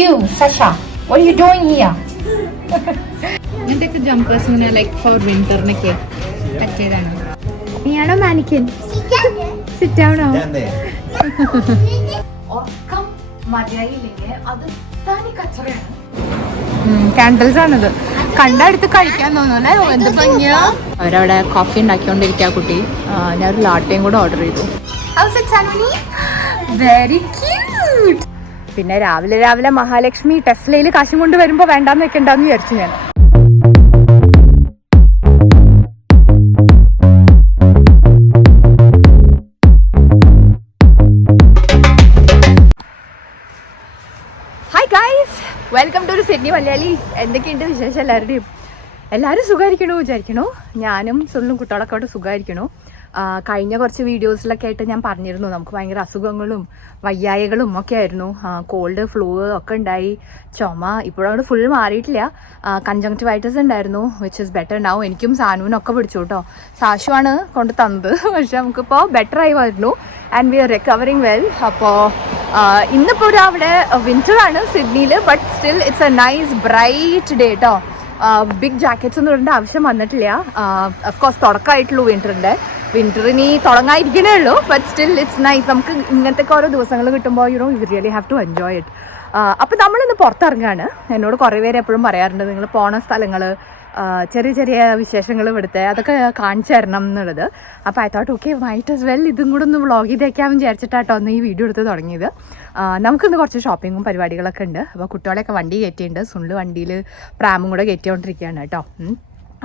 you, Sasha? What are you doing here? ഇങ്ങനത്തെ ജംപേഴ്സ് ഇങ്ങനെ like four വിന്ററിനൊക്കെ പറ്റിയതാണ്. നീയാണോ മാനിക്കൻ? സിറ്റ് ആവണോ? ഉറക്കം മതിയായില്ലെങ്കിൽ അത് തനി കച്ചറയാണ്. കാൻഡിൽസ് ആണിത്. കണ്ടടുത്ത് കഴിക്കാൻ തോന്നുന്നല്ലേ. എന്ത് ഭംഗിയാ. അവരവിടെ കോഫി ഉണ്ടാക്കിക്കൊണ്ടിരിക്കുക കുട്ടി. ഞാനൊരു ലാട്ടയും കൂടെ ഓർഡർ ചെയ്തു. Very cute. പിന്നെ രാവിലെ മഹാലക്ഷ്മി ടെസ്ലയിൽ കാശും കൊണ്ട് വരുമ്പോൾ വേണ്ടാന്ന് വെക്കണ്ടെന്ന് വിചാരിച്ചു ഞാൻ. ഹായ് ഗൈസ്, വെൽക്കം ടു ഒരു സിഡ്നി മലയാളി. എന്തൊക്കെയുണ്ട് വിശേഷം എല്ലാവരുടെയും? എല്ലാവരും സുഖമായിരിക്കണോ വിചാരിക്കണോ? ഞാനും സുള്ളും കുട്ടികളൊക്കെ അവിടെ സുഖമായിരിക്കണോ. കഴിഞ്ഞ കുറച്ച് വീഡിയോസിലൊക്കെ ആയിട്ട് ഞാൻ പറഞ്ഞിരുന്നു നമുക്ക് ഭയങ്കര അസുഖങ്ങളും വയ്യായകളും ഒക്കെ ആയിരുന്നു. കോൾഡ്, ഫ്ലൂ ഒക്കെ ഉണ്ടായി. ചുമ ഇപ്പോഴവിടെ ഫുൾ മാറിയിട്ടില്ല. കൺജങ്ക്റ്റിവൈറ്റിസ് ഉണ്ടായിരുന്നു, വിച്ച് ഇസ് ബെറ്റർ നൗ. എനിക്കും സാനുവിനൊക്കെ പിടിച്ചു കേട്ടോ. സാഷുവാണ് കൊണ്ട് തന്നത്. പക്ഷെ നമുക്കിപ്പോൾ ബെറ്റർ ആയി വരുന്നു and we are recovering well. അപ്പോൾ ഇന്നിപ്പോൾ അവിടെ വിൻ്ററാണ് സിഡ്നിയിൽ, but still it's a nice bright day കേട്ടോ. ബിഗ് ജാക്കറ്റ്സ് ഒന്നും ഇടേണ്ട ആവശ്യം വന്നിട്ടില്ല. അഫ്കോഴ്സ് തുടക്കമായിട്ടുള്ളൂ വിൻ്ററിനി തുടങ്ങാതിരിക്കണേ ഉള്ളൂ. But still it's nice. നമുക്ക് ഇങ്ങനത്തെ ഓരോ ദിവസങ്ങൾ കിട്ടുമ്പോൾ you really have to enjoy it. അപ്പോൾ നമ്മളിന്ന് പുറത്തിറങ്ങുകയാണ്. എന്നോട് കുറേ പേര് എപ്പോഴും പറയാറുണ്ട് നിങ്ങൾ പോണ സ്ഥലങ്ങൾ, ചെറിയ ചെറിയ വിശേഷങ്ങൾ ഇവിടുത്തെ അതൊക്കെ കാണിച്ചു തരണം എന്നുള്ളത്. അപ്പോൾ I thought okay might as well ഇതും കൂടെ ഒന്ന് വ്ളോഗ് ചെയ്തേക്കാമെന്ന് വിചാരിച്ചിട്ടാട്ടോ ഒന്ന് ഈ വീഡിയോ എടുത്ത് തുടങ്ങിയത്. നമുക്കിന്ന് കുറച്ച് ഷോപ്പിങ്ങും പരിപാടികളൊക്കെ ഉണ്ട്. അപ്പോൾ കുട്ടികളെയൊക്കെ വണ്ടി കയറ്റിയിട്ടുണ്ട്. സുള്ളു വണ്ടിയിൽ പ്രാമും കൂടെ കയറ്റിക്കൊണ്ടിരിക്കുകയാണ് കേട്ടോ.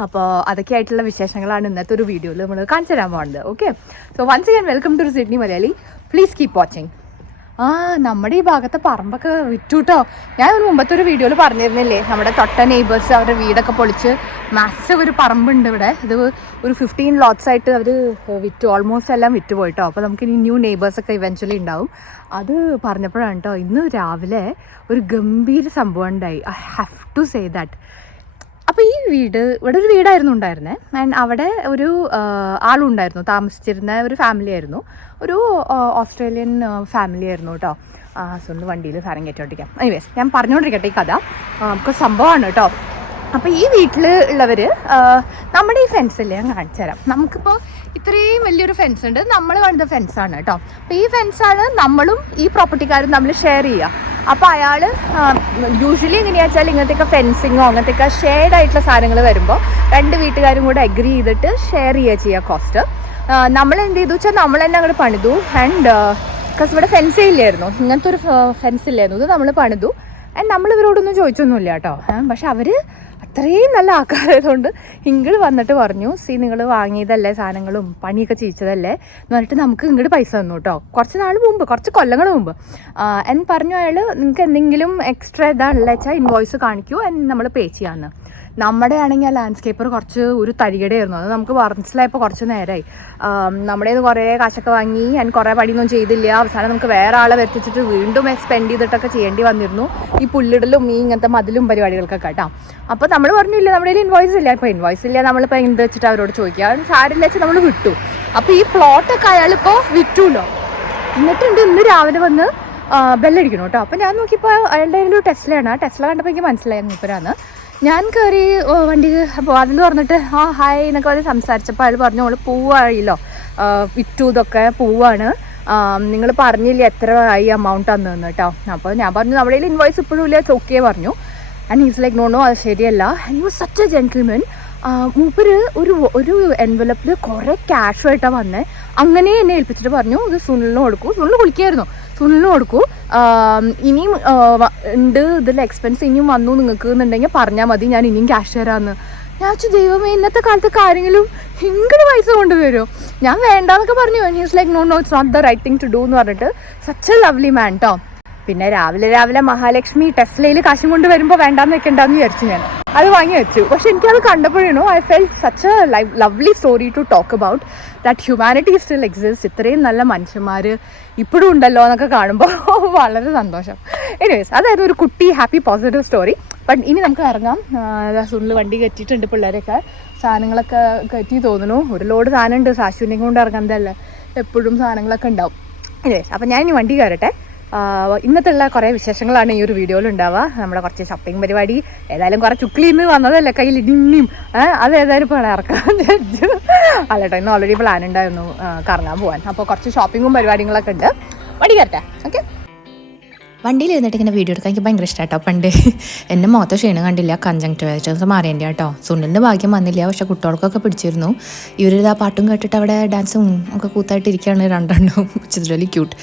അപ്പോൾ അതൊക്കെ ആയിട്ടുള്ള വിശേഷങ്ങളാണ് ഇന്നത്തെ ഒരു വീഡിയോയിൽ നമ്മൾ കാണിച്ചു തരാൻ പോകുന്നത്. Okay, so once again welcome to Sydney Malayali. Please keep watching. നമ്മുടെ ഈ ഭാഗത്തെ പറമ്പൊക്കെ വിറ്റു കേട്ടോ. ഞാൻ ഒരു മുമ്പത്തെ ഒരു വീഡിയോയിൽ പറഞ്ഞിരുന്നില്ലേ, നമ്മുടെ തൊട്ട നെയ്ബേഴ്സ് അവരുടെ വീടൊക്കെ പൊളിച്ച് മാസീവ് ഒരു പറമ്പുണ്ട് ഇവിടെ. ഇത് ഒരു 15 lots ആയിട്ട് അവർ വിറ്റു, ഓൾമോസ്റ്റ് എല്ലാം വിറ്റ് പോയിട്ടോ. അപ്പോൾ നമുക്ക് ഇനി ന്യൂ നെയ്ബേഴ്സൊക്കെ ഇവൻച്വലി ഉണ്ടാവും. അത് പറഞ്ഞപ്പോഴാണ് കേട്ടോ ഇന്ന് രാവിലെ ഒരു ഗംഭീര സംഭവം ഉണ്ടായി. I have to say that. അപ്പോൾ ഈ ഇവിടെ ഒരു വീടായിരുന്നു ഉണ്ടായിരുന്നത്. ആൻഡ് അവിടെ ഒരു ആളുണ്ടായിരുന്നു, താമസിച്ചിരുന്ന ഒരു ഫാമിലി ആയിരുന്നു. ഒരു ഓസ്ട്രേലിയൻ ഫാമിലി ആയിരുന്നു കേട്ടോ. സ്വന്തം വണ്ടിയിൽ സാധനം കയറ്റോട്ടിക്കാം. എനിവേസ് ഞാൻ പറഞ്ഞുകൊണ്ടിരിക്കട്ടെ ഈ കഥ. നമുക്ക് സംഭവമാണ് കേട്ടോ. അപ്പോൾ ഈ വീട്ടിൽ ഉള്ളവർ നമ്മുടെ ഈ ഫെൻസില്ലേ ഞാൻ കാണിച്ചു തരാം. നമുക്കിപ്പോൾ ഇത്രയും വലിയൊരു ഫെൻസ് ഉണ്ട്. നമ്മൾ കണ്ട ഫെൻസാണ് കേട്ടോ. അപ്പോൾ ഈ ഫെൻസാണ് നമ്മളും ഈ പ്രോപ്പർട്ടിക്കാരും നമ്മൾ ഷെയർ ചെയ്യുക. അപ്പോൾ അയാൾ യൂഷ്വലി എങ്ങനെയാ വെച്ചാൽ ഇങ്ങനത്തെയൊക്കെ ഫെൻസിങ്ങോ അങ്ങനത്തെയൊക്കെ ഷെയർഡ് ആയിട്ടുള്ള സാധനങ്ങൾ വരുമ്പോൾ രണ്ട് വീട്ടുകാരും കൂടെ അഗ്രി ചെയ്തിട്ട് ഷെയർ ചെയ്യുക കോസ്റ്റ്. നമ്മൾ എന്ത് ചെയ്തു വെച്ചാൽ നമ്മൾ തന്നെ അങ്ങോട്ട് പണിതു. ആൻഡ് ബിക്കോസ് ഇവിടെ ഫെൻസേ ഇല്ലായിരുന്നു, ഇങ്ങനത്തെ ഒരു ഫെൻസ് ഇല്ലായിരുന്നു. ഇത് നമ്മൾ പണിതു. ആൻഡ് നമ്മൾ ഇവരോടൊന്നും ചോദിച്ചൊന്നുമില്ല കേട്ടോ. പക്ഷെ അവർ അത്രയും നല്ല ആൾക്കാരായതുകൊണ്ട് ഇങ്ങോട്ട് വന്നിട്ട് പറഞ്ഞു, നിങ്ങൾ വാങ്ങിയതല്ലേ സാധനങ്ങളും പണിയൊക്കെ ചെയ്യിച്ചതല്ലേ എന്ന് പറഞ്ഞിട്ട് നമുക്ക് ഇങ്ങോട്ട് പൈസ തന്നു കേട്ടോ. കുറച്ച് കൊല്ലങ്ങൾ മുമ്പ് എന്ന് പറഞ്ഞു അയാൾ. നിങ്ങൾക്ക് എന്തെങ്കിലും എക്സ്ട്രാ ഇതാണല്ലോ വെച്ചാൽ ഇൻവോയ്സ് കാണിക്കൂ ആൻഡ് നമ്മൾ പേ ചെയ്യാമെന്ന്. നമ്മുടെ ആണെങ്കിൽ ആ ലാൻഡ്സ്കേപ്പർ കുറച്ച് ഒരു തരികടയായിരുന്നു. അത് നമുക്ക് മനസ്സിലായപ്പോൾ കുറച്ച് നേരമായി. നമ്മുടെ നിന്ന് കുറേ കാശൊക്കെ വാങ്ങി ആൻഡ് കുറേ പണിയൊന്നും ചെയ്തില്ല. അവസാനം നമുക്ക് വേറെ ആളെ വരുത്തിച്ചിട്ട് വീണ്ടും സ്പെൻഡ് ചെയ്തിട്ടൊക്കെ ചെയ്യേണ്ടി വന്നിരുന്നു ഈ പുല്ലിടലും ഈ ഇങ്ങനത്തെ മതിലും പരിപാടികൾക്കൊക്കെ കേട്ടോ. അപ്പോൾ നമ്മൾ പറഞ്ഞില്ല നമ്മുടെ കയ്യിൽ ഇൻവോയ്സ് ഇല്ല. ഇപ്പോൾ ഇൻവോയ്സ് ഇല്ല, നമ്മളിപ്പോൾ എന്ത് വെച്ചിട്ട് അവരോട് ചോദിക്കുക. സാരില്ല വെച്ചാൽ നമ്മൾ വിട്ടു. അപ്പോൾ ഈ പ്ലോട്ടൊക്കെ അയാളിപ്പോൾ വിറ്റുല്ലോ. എന്നിട്ടുണ്ട് ഇന്ന് രാവിലെ വന്ന് ബെല്ലടിക്കണം കേട്ടോ. അപ്പോൾ ഞാൻ നോക്കിയപ്പോൾ അയാളുടെ ഒരു ടെസ്ലയാണ്. ആ ടെസ്ല കണ്ടപ്പോൾ എനിക്ക് മനസ്സിലായി മൂപ്പരാന്ന്. ഞാൻ കയറി വണ്ടി അപ്പോൾ അതിൽ പറഞ്ഞിട്ട് ഹായ് എന്നൊക്കെ പറഞ്ഞ് സംസാരിച്ചപ്പോൾ അയാൾ പറഞ്ഞു അവൾ പൂവായില്ലോ, വിറ്റു ഇതൊക്കെ പൂവാണ്, നിങ്ങൾ പറഞ്ഞില്ല എത്ര ആയി എമൗണ്ട് തന്നു കേട്ടോ. അപ്പോൾ ഞാൻ പറഞ്ഞു നമ്മുടെ കയ്യിൽ ഇൻവോയ്സ് ഇപ്പോഴും ഇല്ല, ഓക്കെ പറഞ്ഞു. ആൻഡ് ഹീസ് ലൈക്ക് നോ അത് ശരിയല്ല. And you such a gentleman. മൂപ്പര് ഒരു എൻവലപ്പിൽ കുറേ ക്യാഷുമായിട്ടാണ് വന്നത്. അങ്ങനെ എന്നെ ഏൽപ്പിച്ചിട്ട് പറഞ്ഞു ഇത് സുനിലിന് കൊടുക്കൂ. സുനിൽ കുളിക്കായിരുന്നു, സുനിലിന് കൊടുക്കൂ, ഇനിയും ഉണ്ട് ഇതിൽ എക്സ്പെൻസ് ഇനിയും വന്നു നിങ്ങൾക്ക് എന്നുണ്ടെങ്കിൽ പറഞ്ഞാൽ മതി, ഞാൻ ഇനിയും ക്യാഷ് തരാമെന്ന്. ഞാൻ വെച്ചു ദൈവമേ ഇന്നത്തെ കാലത്ത് കാര്യങ്ങളും ഇങ്ങനെ പൈസ കൊണ്ടുവരുമോ. ഞാൻ വേണ്ടാന്നൊക്കെ പറഞ്ഞു. He's like no it's not the right thing to do എന്ന് പറഞ്ഞിട്ട് സച്ച് എ ലവ്ലി മാൻ കേട്ടോ. പിന്നെ രാവിലെ മഹാലക്ഷ്മി ടെസ്ലയിൽ കാശും കൊണ്ട് വരുമ്പോൾ വേണ്ടാന്ന് വെക്കണ്ടെന്ന് വിചാരിച്ചു ഞാൻ. അത് വാങ്ങി വെച്ചു. പക്ഷെ എനിക്കത് കണ്ടപ്പോഴാണോ I felt such a lovely story to talk about that humanity still exist. ഇത്രയും നല്ല മനുഷ്യന്മാർ ഇപ്പോഴും ഉണ്ടല്ലോ എന്നൊക്കെ കാണുമ്പോൾ വളരെ സന്തോഷം. എനിവേസ് അതായത് ഒരു കുട്ടി ഹാപ്പി പോസിറ്റീവ് സ്റ്റോറി. ബട്ട് ഇനി നമുക്ക് ഇറങ്ങാം. സുനിൽ വണ്ടി കയറ്റിയിട്ടുണ്ട്, പിള്ളേരൊക്കെ സാധനങ്ങളൊക്കെ കയറ്റി തോന്നുന്നു. ഒരു ലോഡ് സാധനം ഉണ്ട്. സാശുവിനെയും കൊണ്ട് ഇറങ്ങുന്നതല്ലേ, എപ്പോഴും സാധനങ്ങളൊക്കെ ഉണ്ടാവും. എനിവേസ് അപ്പം ഞാൻ ഇനി വണ്ടി കയറട്ടെ. ഇന്നത്തുള്ള കുറേ വിശേഷങ്ങളാണ് ഈ ഒരു വീഡിയോയിൽ ഉണ്ടാവുക. നമ്മുടെ കുറച്ച് ഷോപ്പിംഗ് പരിപാടി ഏതായാലും കുറേ ചുക്ലിന്ന് വന്നതല്ലേ കയ്യിൽ ഇടിയും അത് ഏതായാലും ഇപ്പോൾ ഇറക്കാൻ വിചാരിച്ചു. അല്ല കേട്ടോ, ഇന്ന് ഓൾറെഡി പ്ലാൻ ഉണ്ടായിരുന്നു കറങ്ങാൻ പോകാൻ. അപ്പോൾ കുറച്ച് ഷോപ്പിങ്ങും പരിപാടികളൊക്കെ ഉണ്ട്. വണ്ടി കയറട്ടെ. ഓക്കെ, വണ്ടിയിൽ ഇരുന്നിട്ട് ഇങ്ങനെ വീഡിയോ എടുക്കാൻ എനിക്ക് ഭയങ്കര ഇഷ്ടമായിട്ടോ. പണ്ട് എൻ്റെ മുഖത്ത് ക്ഷീണം കണ്ടില്ല, കൺജങ്ക്റ്റിവൈറ്റിസ് മാറിയതിൻ്റെ കേട്ടോ. സുനിലിൻ്റെ ഭാഗ്യം വന്നില്ല, പക്ഷേ കുട്ടികൾക്കൊക്കെ പിടിച്ചിരുന്നു. ഇവരിത് ആ പാട്ടും കേട്ടിട്ട് അവിടെ ഡാൻസും ഒക്കെ കൂത്തായിട്ടിരിക്കുകയാണ് രണ്ടെണ്ണവും. It's really cute.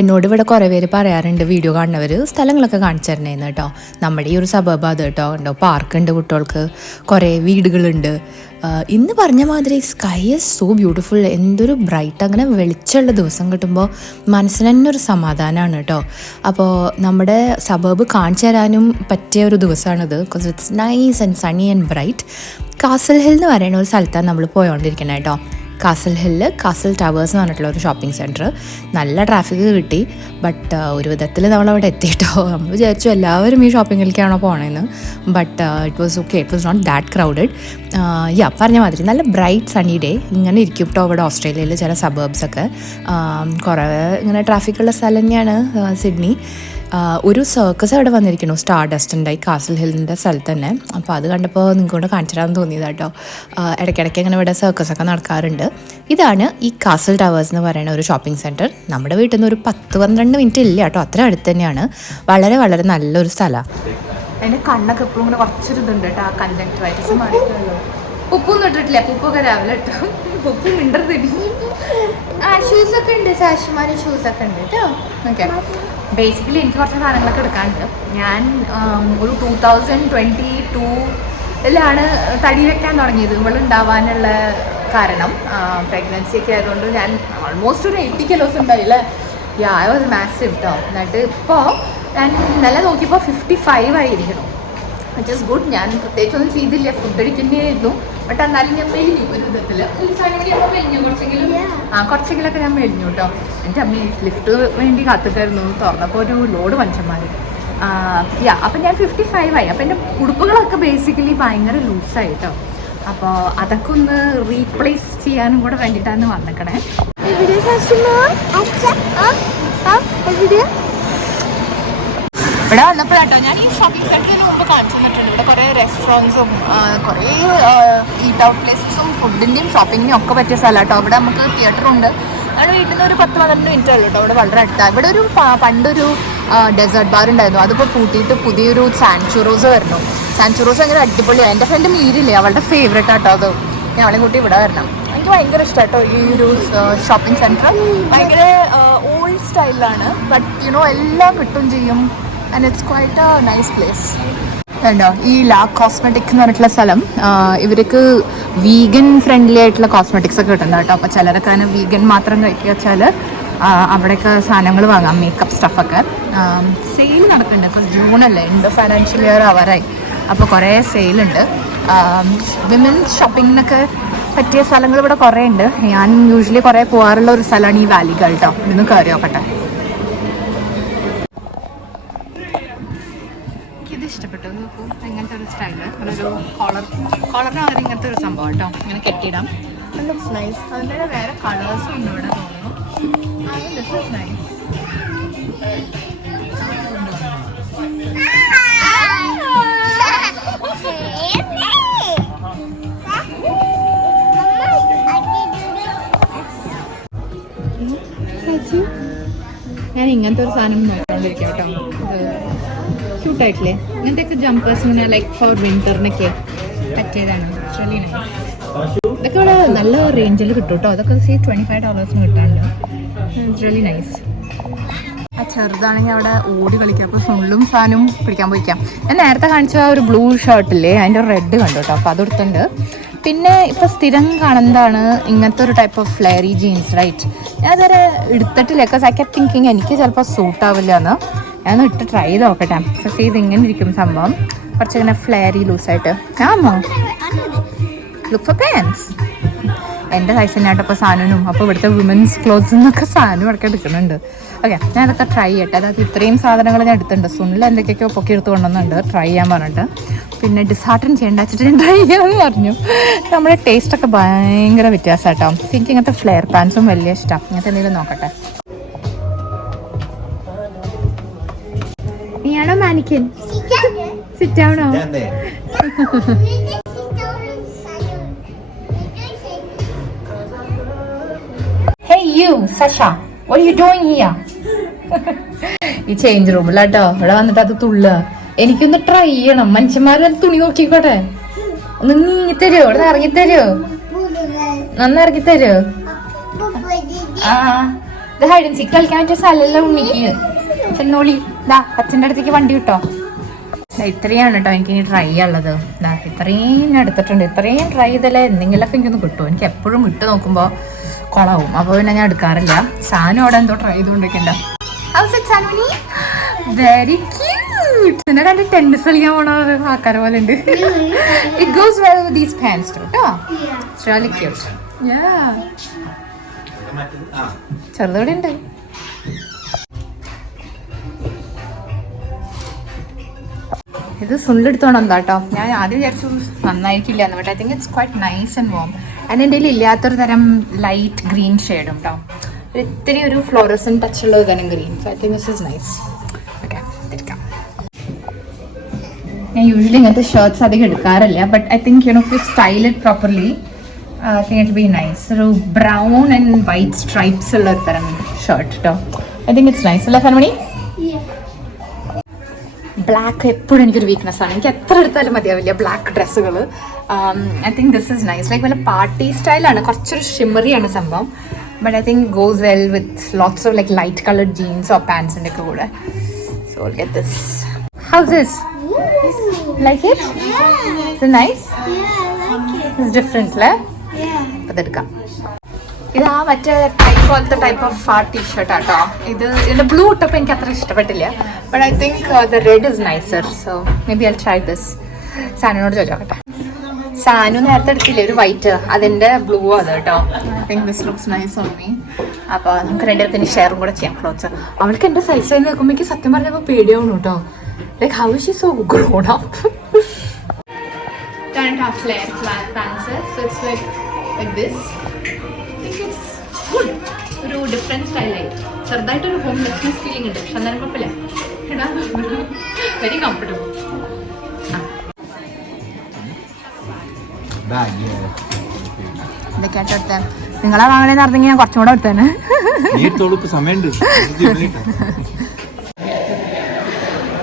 എന്നോട് ഇവിടെ കുറേ പേര് പറയാറുണ്ട്, വീഡിയോ കാണുന്നവർ സ്ഥലങ്ങളൊക്കെ കാണിച്ചു തരണേന്ന് കേട്ടോ. നമ്മുടെ ഈ ഒരു സബർബ് അത് കേട്ടോ, ഉണ്ടോ പാർക്കുണ്ട്, കുട്ടികൾക്ക് കുറേ വീടുകളുണ്ട്. ഇന്ന് പറഞ്ഞ മാതിരി സ്കൈ ഈസ് സോ ബ്യൂട്ടിഫുൾ. എന്തൊരു ബ്രൈറ്റ്, അങ്ങനെ വെളിച്ചമുള്ള ദിവസം കിട്ടുമ്പോൾ മനസ്സിന് തന്നെ ഒരു സമാധാനമാണ് കേട്ടോ. അപ്പോൾ നമ്മുടെ സബർബ് കാണിച്ചു തരാനും പറ്റിയ ഒരു ദിവസമാണിത്. Because it's nice and sunny and bright. Castle Hill എന്ന് പറയുന്ന ഒരു സ്ഥലത്താണ് നമ്മൾ പോയോണ്ടിരിക്കുന്നത് കേട്ടോ. കാസൽ ഹില്ല് കാസൽ ടവേഴ്സ് എന്ന് പറഞ്ഞിട്ടുള്ള ഒരു ഷോപ്പിംഗ് സെൻറ്റർ. നല്ല ട്രാഫിക് കിട്ടി, ബട്ട് ഒരു വിധത്തിൽ നമ്മളവിടെ എത്തിയിട്ടോ. നമ്മൾ വിചാരിച്ചു എല്ലാവരും ഈ ഷോപ്പിങ്ങിലേക്കാണോ പോകണമെന്ന്, but it was okay, it was not that crowded. പറഞ്ഞ മാതിരി നല്ല ബ്രൈറ്റ് സണ്ണി ഡേ ഇങ്ങനെ ഇരിക്കും കേട്ടോ. ഇവിടെ ഓസ്ട്രേലിയയിൽ ചില സബർബ്സൊക്കെ കുറേ ഇങ്ങനെ ട്രാഫിക്കുള്ള സ്ഥലം തന്നെയാണ് സിഡ്നി. ഒരു സർക്കസ് അവിടെ വന്നിരിക്കുന്നു, സ്റ്റാർ ഡസ്റ്റ് ഉണ്ടായി കാസൽ ഹില്ലിൻ്റെ സ്ഥലത്ത് തന്നെ. അപ്പോൾ അത് കണ്ടപ്പോൾ നിങ്ങൾക്ക് കൊണ്ട് കാണിച്ചു തരാമെന്ന് തോന്നിയത് കേട്ടോ. ഇടയ്ക്കിടയ്ക്ക് ഇങ്ങനെ ഇവിടെ സർക്കസൊക്കെ നടക്കാറുണ്ട്. ഇതാണ് ഈ കാസൽ ടവേഴ്സ് എന്ന് പറയുന്ന ഒരു ഷോപ്പിംഗ് സെൻറ്റർ. നമ്മുടെ വീട്ടിൽ നിന്ന് ഒരു 10-12 മിനിറ്റ് ഇല്ല കേട്ടോ, അത്ര അടുത്ത് തന്നെയാണ്. വളരെ വളരെ നല്ലൊരു സ്ഥലമാണ്. എൻ്റെ കണ്ണൊക്കെ എപ്പോഴും ഇങ്ങനെ കുറച്ചൊരു ഇതുണ്ട് കേട്ടോ, ആ കൺജങ്ക്റ്റിവൈറ്റിസ് മാറിയിട്ടുള്ളൂ. ഉപ്പൊന്നും ഇട്ടിട്ടില്ല, ഉപ്പൊക്കെ രാവിലെ ഇട്ടു. ഉപ്പും മിണ്ടർത്തില്ല. ഷൂസൊക്കെ ഉണ്ട്, സാഷിമാരുടെ ഷൂസൊക്കെ ഉണ്ട് കേട്ടോ. ഓക്കെ, ബേസിക്കലി എനിക്ക് കുറച്ച് സാധനങ്ങളൊക്കെ എടുക്കാനുണ്ട്. ഞാൻ ഒരു 2022 തടി വെക്കാൻ തുടങ്ങിയത്. ഇവളുണ്ടാവാനുള്ള കാരണം പ്രഗ്നൻസി ഒക്കെ ആയതുകൊണ്ട് ഞാൻ ഓൾമോസ്റ്റ് ഒരു 80 kilos ഉണ്ടായില്ലേ. ഐ വാസ് മാസീവ് കേട്ടോ. എന്നിട്ട് ഇപ്പോൾ ഞാൻ ഇന്നലെ നോക്കിയപ്പോൾ 55 ആയിരിക്കണം. Which is good. ഞാൻ പ്രത്യേകിച്ചൊന്നും ചെയ്തില്ല, ഫുഡ് അടിക്കുന്നതായിരുന്നു. ബട്ട് എന്നാലും ഞാൻ മെലിഞ്ഞു ഒരു വിധത്തിൽ. മെലിഞ്ഞു കുറച്ചെങ്കിലൊക്കെ ഞാൻ മെലിഞ്ഞു കേട്ടോ. എൻ്റെ അമ്മ ലിഫ്റ്റ് വേണ്ടി കാത്തിട്ടായിരുന്നു. തുറന്നപ്പോൾ ഒരു ലോഡ് മനുഷ്യന്മാർ. അപ്പം ഞാൻ 55 ആയി. അപ്പം എൻ്റെ ഉടുപ്പുകളൊക്കെ ബേസിക്കലി ഭയങ്കര ലൂസായി കേട്ടോ. അപ്പോൾ അതൊക്കെ ഒന്ന് റീപ്ലേസ് ചെയ്യാനും കൂടെ വേണ്ടിയിട്ടാണ് വന്നിക്കണേ. ഇവിടെ വന്നപ്പോഴാട്ടോ ഞാൻ ഈ ഷോപ്പിംഗ് സെൻറ്ററിന് മുമ്പ് കാണിച്ചു തന്നിട്ടുണ്ട്. ഇവിടെ കുറേ റെസ്റ്റോറൻറ്റ്സും കുറേ ഈറ്റ് ഔട്ട് പ്ലേസസും ഫുഡിൻ്റെയും ഷോപ്പിങ്ങിനും ഒക്കെ പറ്റിയ സ്ഥലം കേട്ടോ. ഇവിടെ നമുക്ക് തിയേറ്ററുണ്ട്. ഞങ്ങളുടെ വീട്ടിൽ നിന്ന് ഒരു 10-12 മിനിറ്റ് ഉള്ളൂ കേട്ടോ. ഇവിടെ വളരെ അടുത്താണ്. ഇവിടെ ഒരു പണ്ടൊരു ഡെസേർട്ട് ബാർ ഉണ്ടായിരുന്നു, അതിപ്പോൾ പൂട്ടിയിട്ട് പുതിയൊരു സാൻചുറോസ് വരുന്നു. സാൻചുറോസ് ഭയങ്കര അടിപൊളിയാണ്. എൻ്റെ ഫ്രണ്ട് മീരില്ലേ, അവളുടെ ഫേവറേറ്റ് ആട്ടോ അത്. ഞങ്ങളെ കൂട്ടി ഇവിടെ വരണം. എനിക്ക് ഭയങ്കര ഇഷ്ടമാട്ടോ ഈ ഒരു ഷോപ്പിംഗ് സെൻറ്റർ. ഭയങ്കര ഓൾഡ് സ്റ്റൈലിലാണ്, ബട്ട് എല്ലാം കിട്ടും ചെയ്യും. And it's quite A nice place. ഉണ്ടോ ഈ ലാ കോസ്മെറ്റിക് എന്ന് പറഞ്ഞിട്ടുള്ള സ്ഥലം, ഇവർക്ക് വീഗൻ ഫ്രണ്ട്ലി ആയിട്ടുള്ള കോസ്മെറ്റിക്സ് ഒക്കെ കിട്ടുന്നുണ്ട് കേട്ടോ. അപ്പോൾ ചിലരൊക്കെ അതിന് വീഗൻ മാത്രം കഴിക്കുക വെച്ചാൽ അവിടെയൊക്കെ സാധനങ്ങൾ വാങ്ങാം, മേക്കപ്പ് സ്റ്റഫൊക്കെ. സെയിൽ നടക്കുന്നുണ്ട്, ഇപ്പോൾ ജൂണല്ലേ, ഉണ്ട് ഫൈനാൻഷ്യൽ ഇയർ ആവാറായി. അപ്പോൾ കുറേ സെയിലുണ്ട്. വിമൻസ് ഷോപ്പിങ്ങിനൊക്കെ പറ്റിയ സ്ഥലങ്ങൾ ഇവിടെ കുറേ ഉണ്ട്. ഞാൻ യൂഷ്വലി കുറേ പോകാറുള്ള ഒരു സ്ഥലമാണ് ഈ വാലികൾ കേട്ടോ. ഇന്ന് കയറി നോക്കട്ടെ. ഇഷ്ടപ്പെട്ടു. നോക്കൂ, ഇങ്ങനത്തെ ഒരു സ്റ്റൈല്, ഒരു കോളറിന് അവർ ഇങ്ങനത്തെ ഒരു സംഭവം കേട്ടോ, ഇങ്ങനെ കെട്ടിയിടാം. Looks nice. അതിൻ്റെ വേറെ കളേഴ്സും ഉണ്ട് ഇവിടെ തോന്നുന്നു. This is nice. ഞാൻ ഇങ്ങനത്തെ ഒരു സാധനം നോക്കിക്കൊണ്ടിരിക്കാം കേട്ടോ. ക്യൂട്ടായിട്ടില്ലേ? ഇങ്ങനത്തെയൊക്കെ ജമ്പേഴ്സ് ഇങ്ങനെ ലൈക്ക് ഫോർ വിന്ററിനൊക്കെ പറ്റിയതാണ്. Really nice. ഇതൊക്കെ ഇവിടെ നല്ല റേഞ്ചിൽ കിട്ടും കേട്ടോ. അതൊക്കെ $25 കിട്ടാനുണ്ട്. Really nice. ആ ചെറുതാണെങ്കിൽ അവിടെ ഓടി കളിക്കാം. അപ്പോൾ ഫുള്ളും സാധനവും പിടിക്കാൻ പോയിക്കാം. ഞാൻ നേരത്തെ കാണിച്ച ഒരു ബ്ലൂ ഷർട്ടില്ലേ, അതിൻ്റെ റെഡ് കണ്ടു കേട്ടോ. അപ്പോൾ അതെടുത്തുണ്ട്. പിന്നെ ഇപ്പോൾ സ്ഥിരം കാണുന്നതാണ് ഇങ്ങനത്തെ ഒരു ടൈപ്പ് ഓഫ് ഫ്ലെയറി ജീൻസ്, റൈറ്റ്? ഞാൻ അതുവരെ എടുത്തിട്ടില്ല. ബിക്കോസ് ഐ കെപ്റ്റ് തിങ്കിങ് എനിക്ക് ചിലപ്പോൾ സൂട്ടാവില്ല എന്ന്. ഞാനൊന്ന് ഇട്ട് ട്രൈ ചെയ്ത് നോക്കട്ടെ. പക്ഷേ ഇതിങ്ങനെ ഇരിക്കും സംഭവം, കുറച്ചിങ്ങനെ ഫ്ലെയറി ലൂസായിട്ട്. ആമോ ലുക്ക് ഫോർ പാൻസ്. എൻ്റെ സൈസ് തന്നെയാട്ടോ ഇപ്പോൾ സാധനവും. അപ്പോൾ ഇവിടുത്തെ വിമൻസ് ക്ലോത്ത്സ് എന്നൊക്കെ സാധനം ഇടയ്ക്ക് എടുക്കുന്നുണ്ട്. ഓക്കെ, ഞാൻ അതൊക്കെ ട്രൈ ചെയ്യട്ടെ. അതായത് ഇത്രയും സാധനങ്ങൾ ഞാൻ എടുത്തിട്ടുണ്ട്. സുനിൽ എന്തൊക്കെയൊക്കെയോ പൊക്കി എടുത്ത് കൊണ്ടുവന്നുണ്ട് ട്രൈ ചെയ്യാൻ പറഞ്ഞിട്ട്. പിന്നെ ഡിസാർട്ടൻ ചെയ്യേണ്ട വെച്ചിട്ട് ഞാൻ ട്രൈ ചെയ്യാമെന്ന് പറഞ്ഞു. നമ്മുടെ ടേസ്റ്റൊക്കെ ഭയങ്കര വ്യത്യാസം കേട്ടോ. എനിക്ക് ഇങ്ങനത്തെ ഫ്ലെയർ പാൻസും വലിയ ഇഷ്ടമാണ്. ഇങ്ങനത്തെ എന്തെങ്കിലും നോക്കട്ടെ. മണിയാണോ മാനിക്കൻ? സിറ്റ് ആവണോ? Hey you, Sasha, what are you doing here? ഈ ചേഞ്ച് റൂമിലാട്ടോ ഇവിടെ വന്നിട്ട് അത് തുള്ളുക. എനിക്കൊന്ന് ട്രൈ ചെയ്യണം. മനുഷ്യന്മാരെ തുണി നോക്കിക്കോട്ടെ. ഒന്ന് നീങ്ങി തരുമോ? ഇവിടെ ഇറങ്ങി തരുമോ? നന്ന ഇറങ്ങി തരുമോ? ആ ഇത് ഹൈഡ് ആൻഡ് സീക്ക് കളിക്കാൻ പറ്റിയ സ്ഥലമല്ല ഉണ്ണിക്ക്. ചെന്നോളി, ദാ അച്ഛൻ്റെ അടുത്തേക്ക് വണ്ടി കിട്ടോ. ഇത്രയാണ് കേട്ടോ എനിക്ക് ഇനി ട്രൈ ചെയ്യാനുള്ളത്. ഇത്രയും ഞാൻ എടുത്തിട്ടുണ്ട്. ഇത്രയും ട്രൈ ചെയ്താലേ എന്തെങ്കിലുമൊക്കെ എനിക്കൊന്ന് കിട്ടും. എനിക്ക് എപ്പോഴും ഇട്ട് നോക്കുമ്പോൾ കുളവും. അപ്പോൾ പിന്നെ ഞാൻ എടുക്കാറില്ല. സാധനം അവിടെ എന്തോ ട്രൈ ചെയ്തുകൊണ്ടിരിക്കണ്ട. Very cute. എന്നെ കണ്ട് ടെന്നീസ് കളിക്കാൻ പോണ ആൾക്കാരെ പോലെ ഉണ്ട്. It goes well with these pants കേട്ടോ. It's really cute. ചെറുതോടെ ഉണ്ട്. ഇത് സുണ്ടെടുത്തോണം എന്താ കേട്ടോ. ഞാൻ ആദ്യം വിചാരിച്ചു നന്നായിരിക്കില്ല എന്ന്. But I think it's quite nice and warm. And എൻ്റെ കയ്യിൽ ഇല്ലാത്തൊരു തരം ലൈറ്റ് ഗ്രീൻ ഷെയ്ഡും കേട്ടോ. ഇത്തിരി ഒരു ഫ്ലോറസൻ ടച്ച് ഉള്ള ഒരു തരം green. So I think this is nice. Okay, തിരിക്കാം. ഞാൻ യൂഷ്വലി ഇങ്ങനത്തെ ഷർട്ട്സ് അധികം എടുക്കാറില്ല. But I think you know if you style it properly I think it be nice. ഒരു ബ്രൗൺ ആൻഡ് വൈറ്റ് സ്ട്രൈപ്സ് ഉള്ള ഒരു തരം ഷർട്ട് കേട്ടോ. ഐ തിങ്ക് ഇറ്റ്സ് നൈസ് അല്ലേ ഫാൻമണി? ബ്ലാക്ക് എപ്പോഴും എനിക്കൊരു വീക്ക്നെസ് ആണ്. എനിക്ക് എത്ര എടുത്താലും മതിയാവില്ല ബ്ലാക്ക് ഡ്രസ്സുകൾ. I think this is nice. Like വല്ല പാർട്ടി സ്റ്റൈലാണ്. കുറച്ചൊരു ഷിമ്മറിയാണ് സംഭവം. But I think goes well with lots of like light coloured jeans or പാൻസിൻ്റെ ഒക്കെ കൂടെ. So get this. How's this? Like it? It's nice. It's different അല്ലേ? അപ്പോൾ ഇതെടുക്കാം. ഇത് ആ മറ്റേ ടൈപ്പ് പോലത്തെ ടൈപ്പ് ഓഫ് ആ ടീഷർട്ട് ആട്ടോ. ഇതിൻ്റെ ബ്ലൂ ഇട്ടപ്പോൾ എനിക്ക് അത്ര ഇഷ്ടപ്പെട്ടില്ല. But I think the red is nicer. So maybe I try this. സാനുവിനോട് ചോദിച്ചോട്ടെ. സാനു നേരത്തെ എടുത്തില്ലേ ഒരു വൈറ്റ്, അതിൻ്റെ ബ്ലൂ അത് കേട്ടോ. I think this looks nice on me. അപ്പോൾ നമുക്ക് രണ്ടുപേർക്കും ഷെയറും കൂടെ ചെയ്യാം ക്ലോത്ത്സ്. അവൾക്ക് എൻ്റെ സൈസ് ആയി നോക്കുമ്പോൾ എനിക്ക് സത്യം പറഞ്ഞപ്പോൾ പേടിയാവണം കേട്ടോ. Like how is she so grown up. ഒരു ഡിഫറെൻറ്റ് സ്റ്റൈലായി. ചെറുതായിട്ടൊരു ഹോം ലെസ്നെസ് ഫീലിംഗ് ഉണ്ട്. പക്ഷെ അന്നേരം കുഴപ്പമില്ല. Very comfortable. ഇതൊക്കെ ആയിട്ട് എടുത്തേ. നിങ്ങളെ വാങ്ങണേന്ന് പറഞ്ഞെങ്കിൽ ഞാൻ കുറച്ചും കൂടെ എടുത്തേനെ.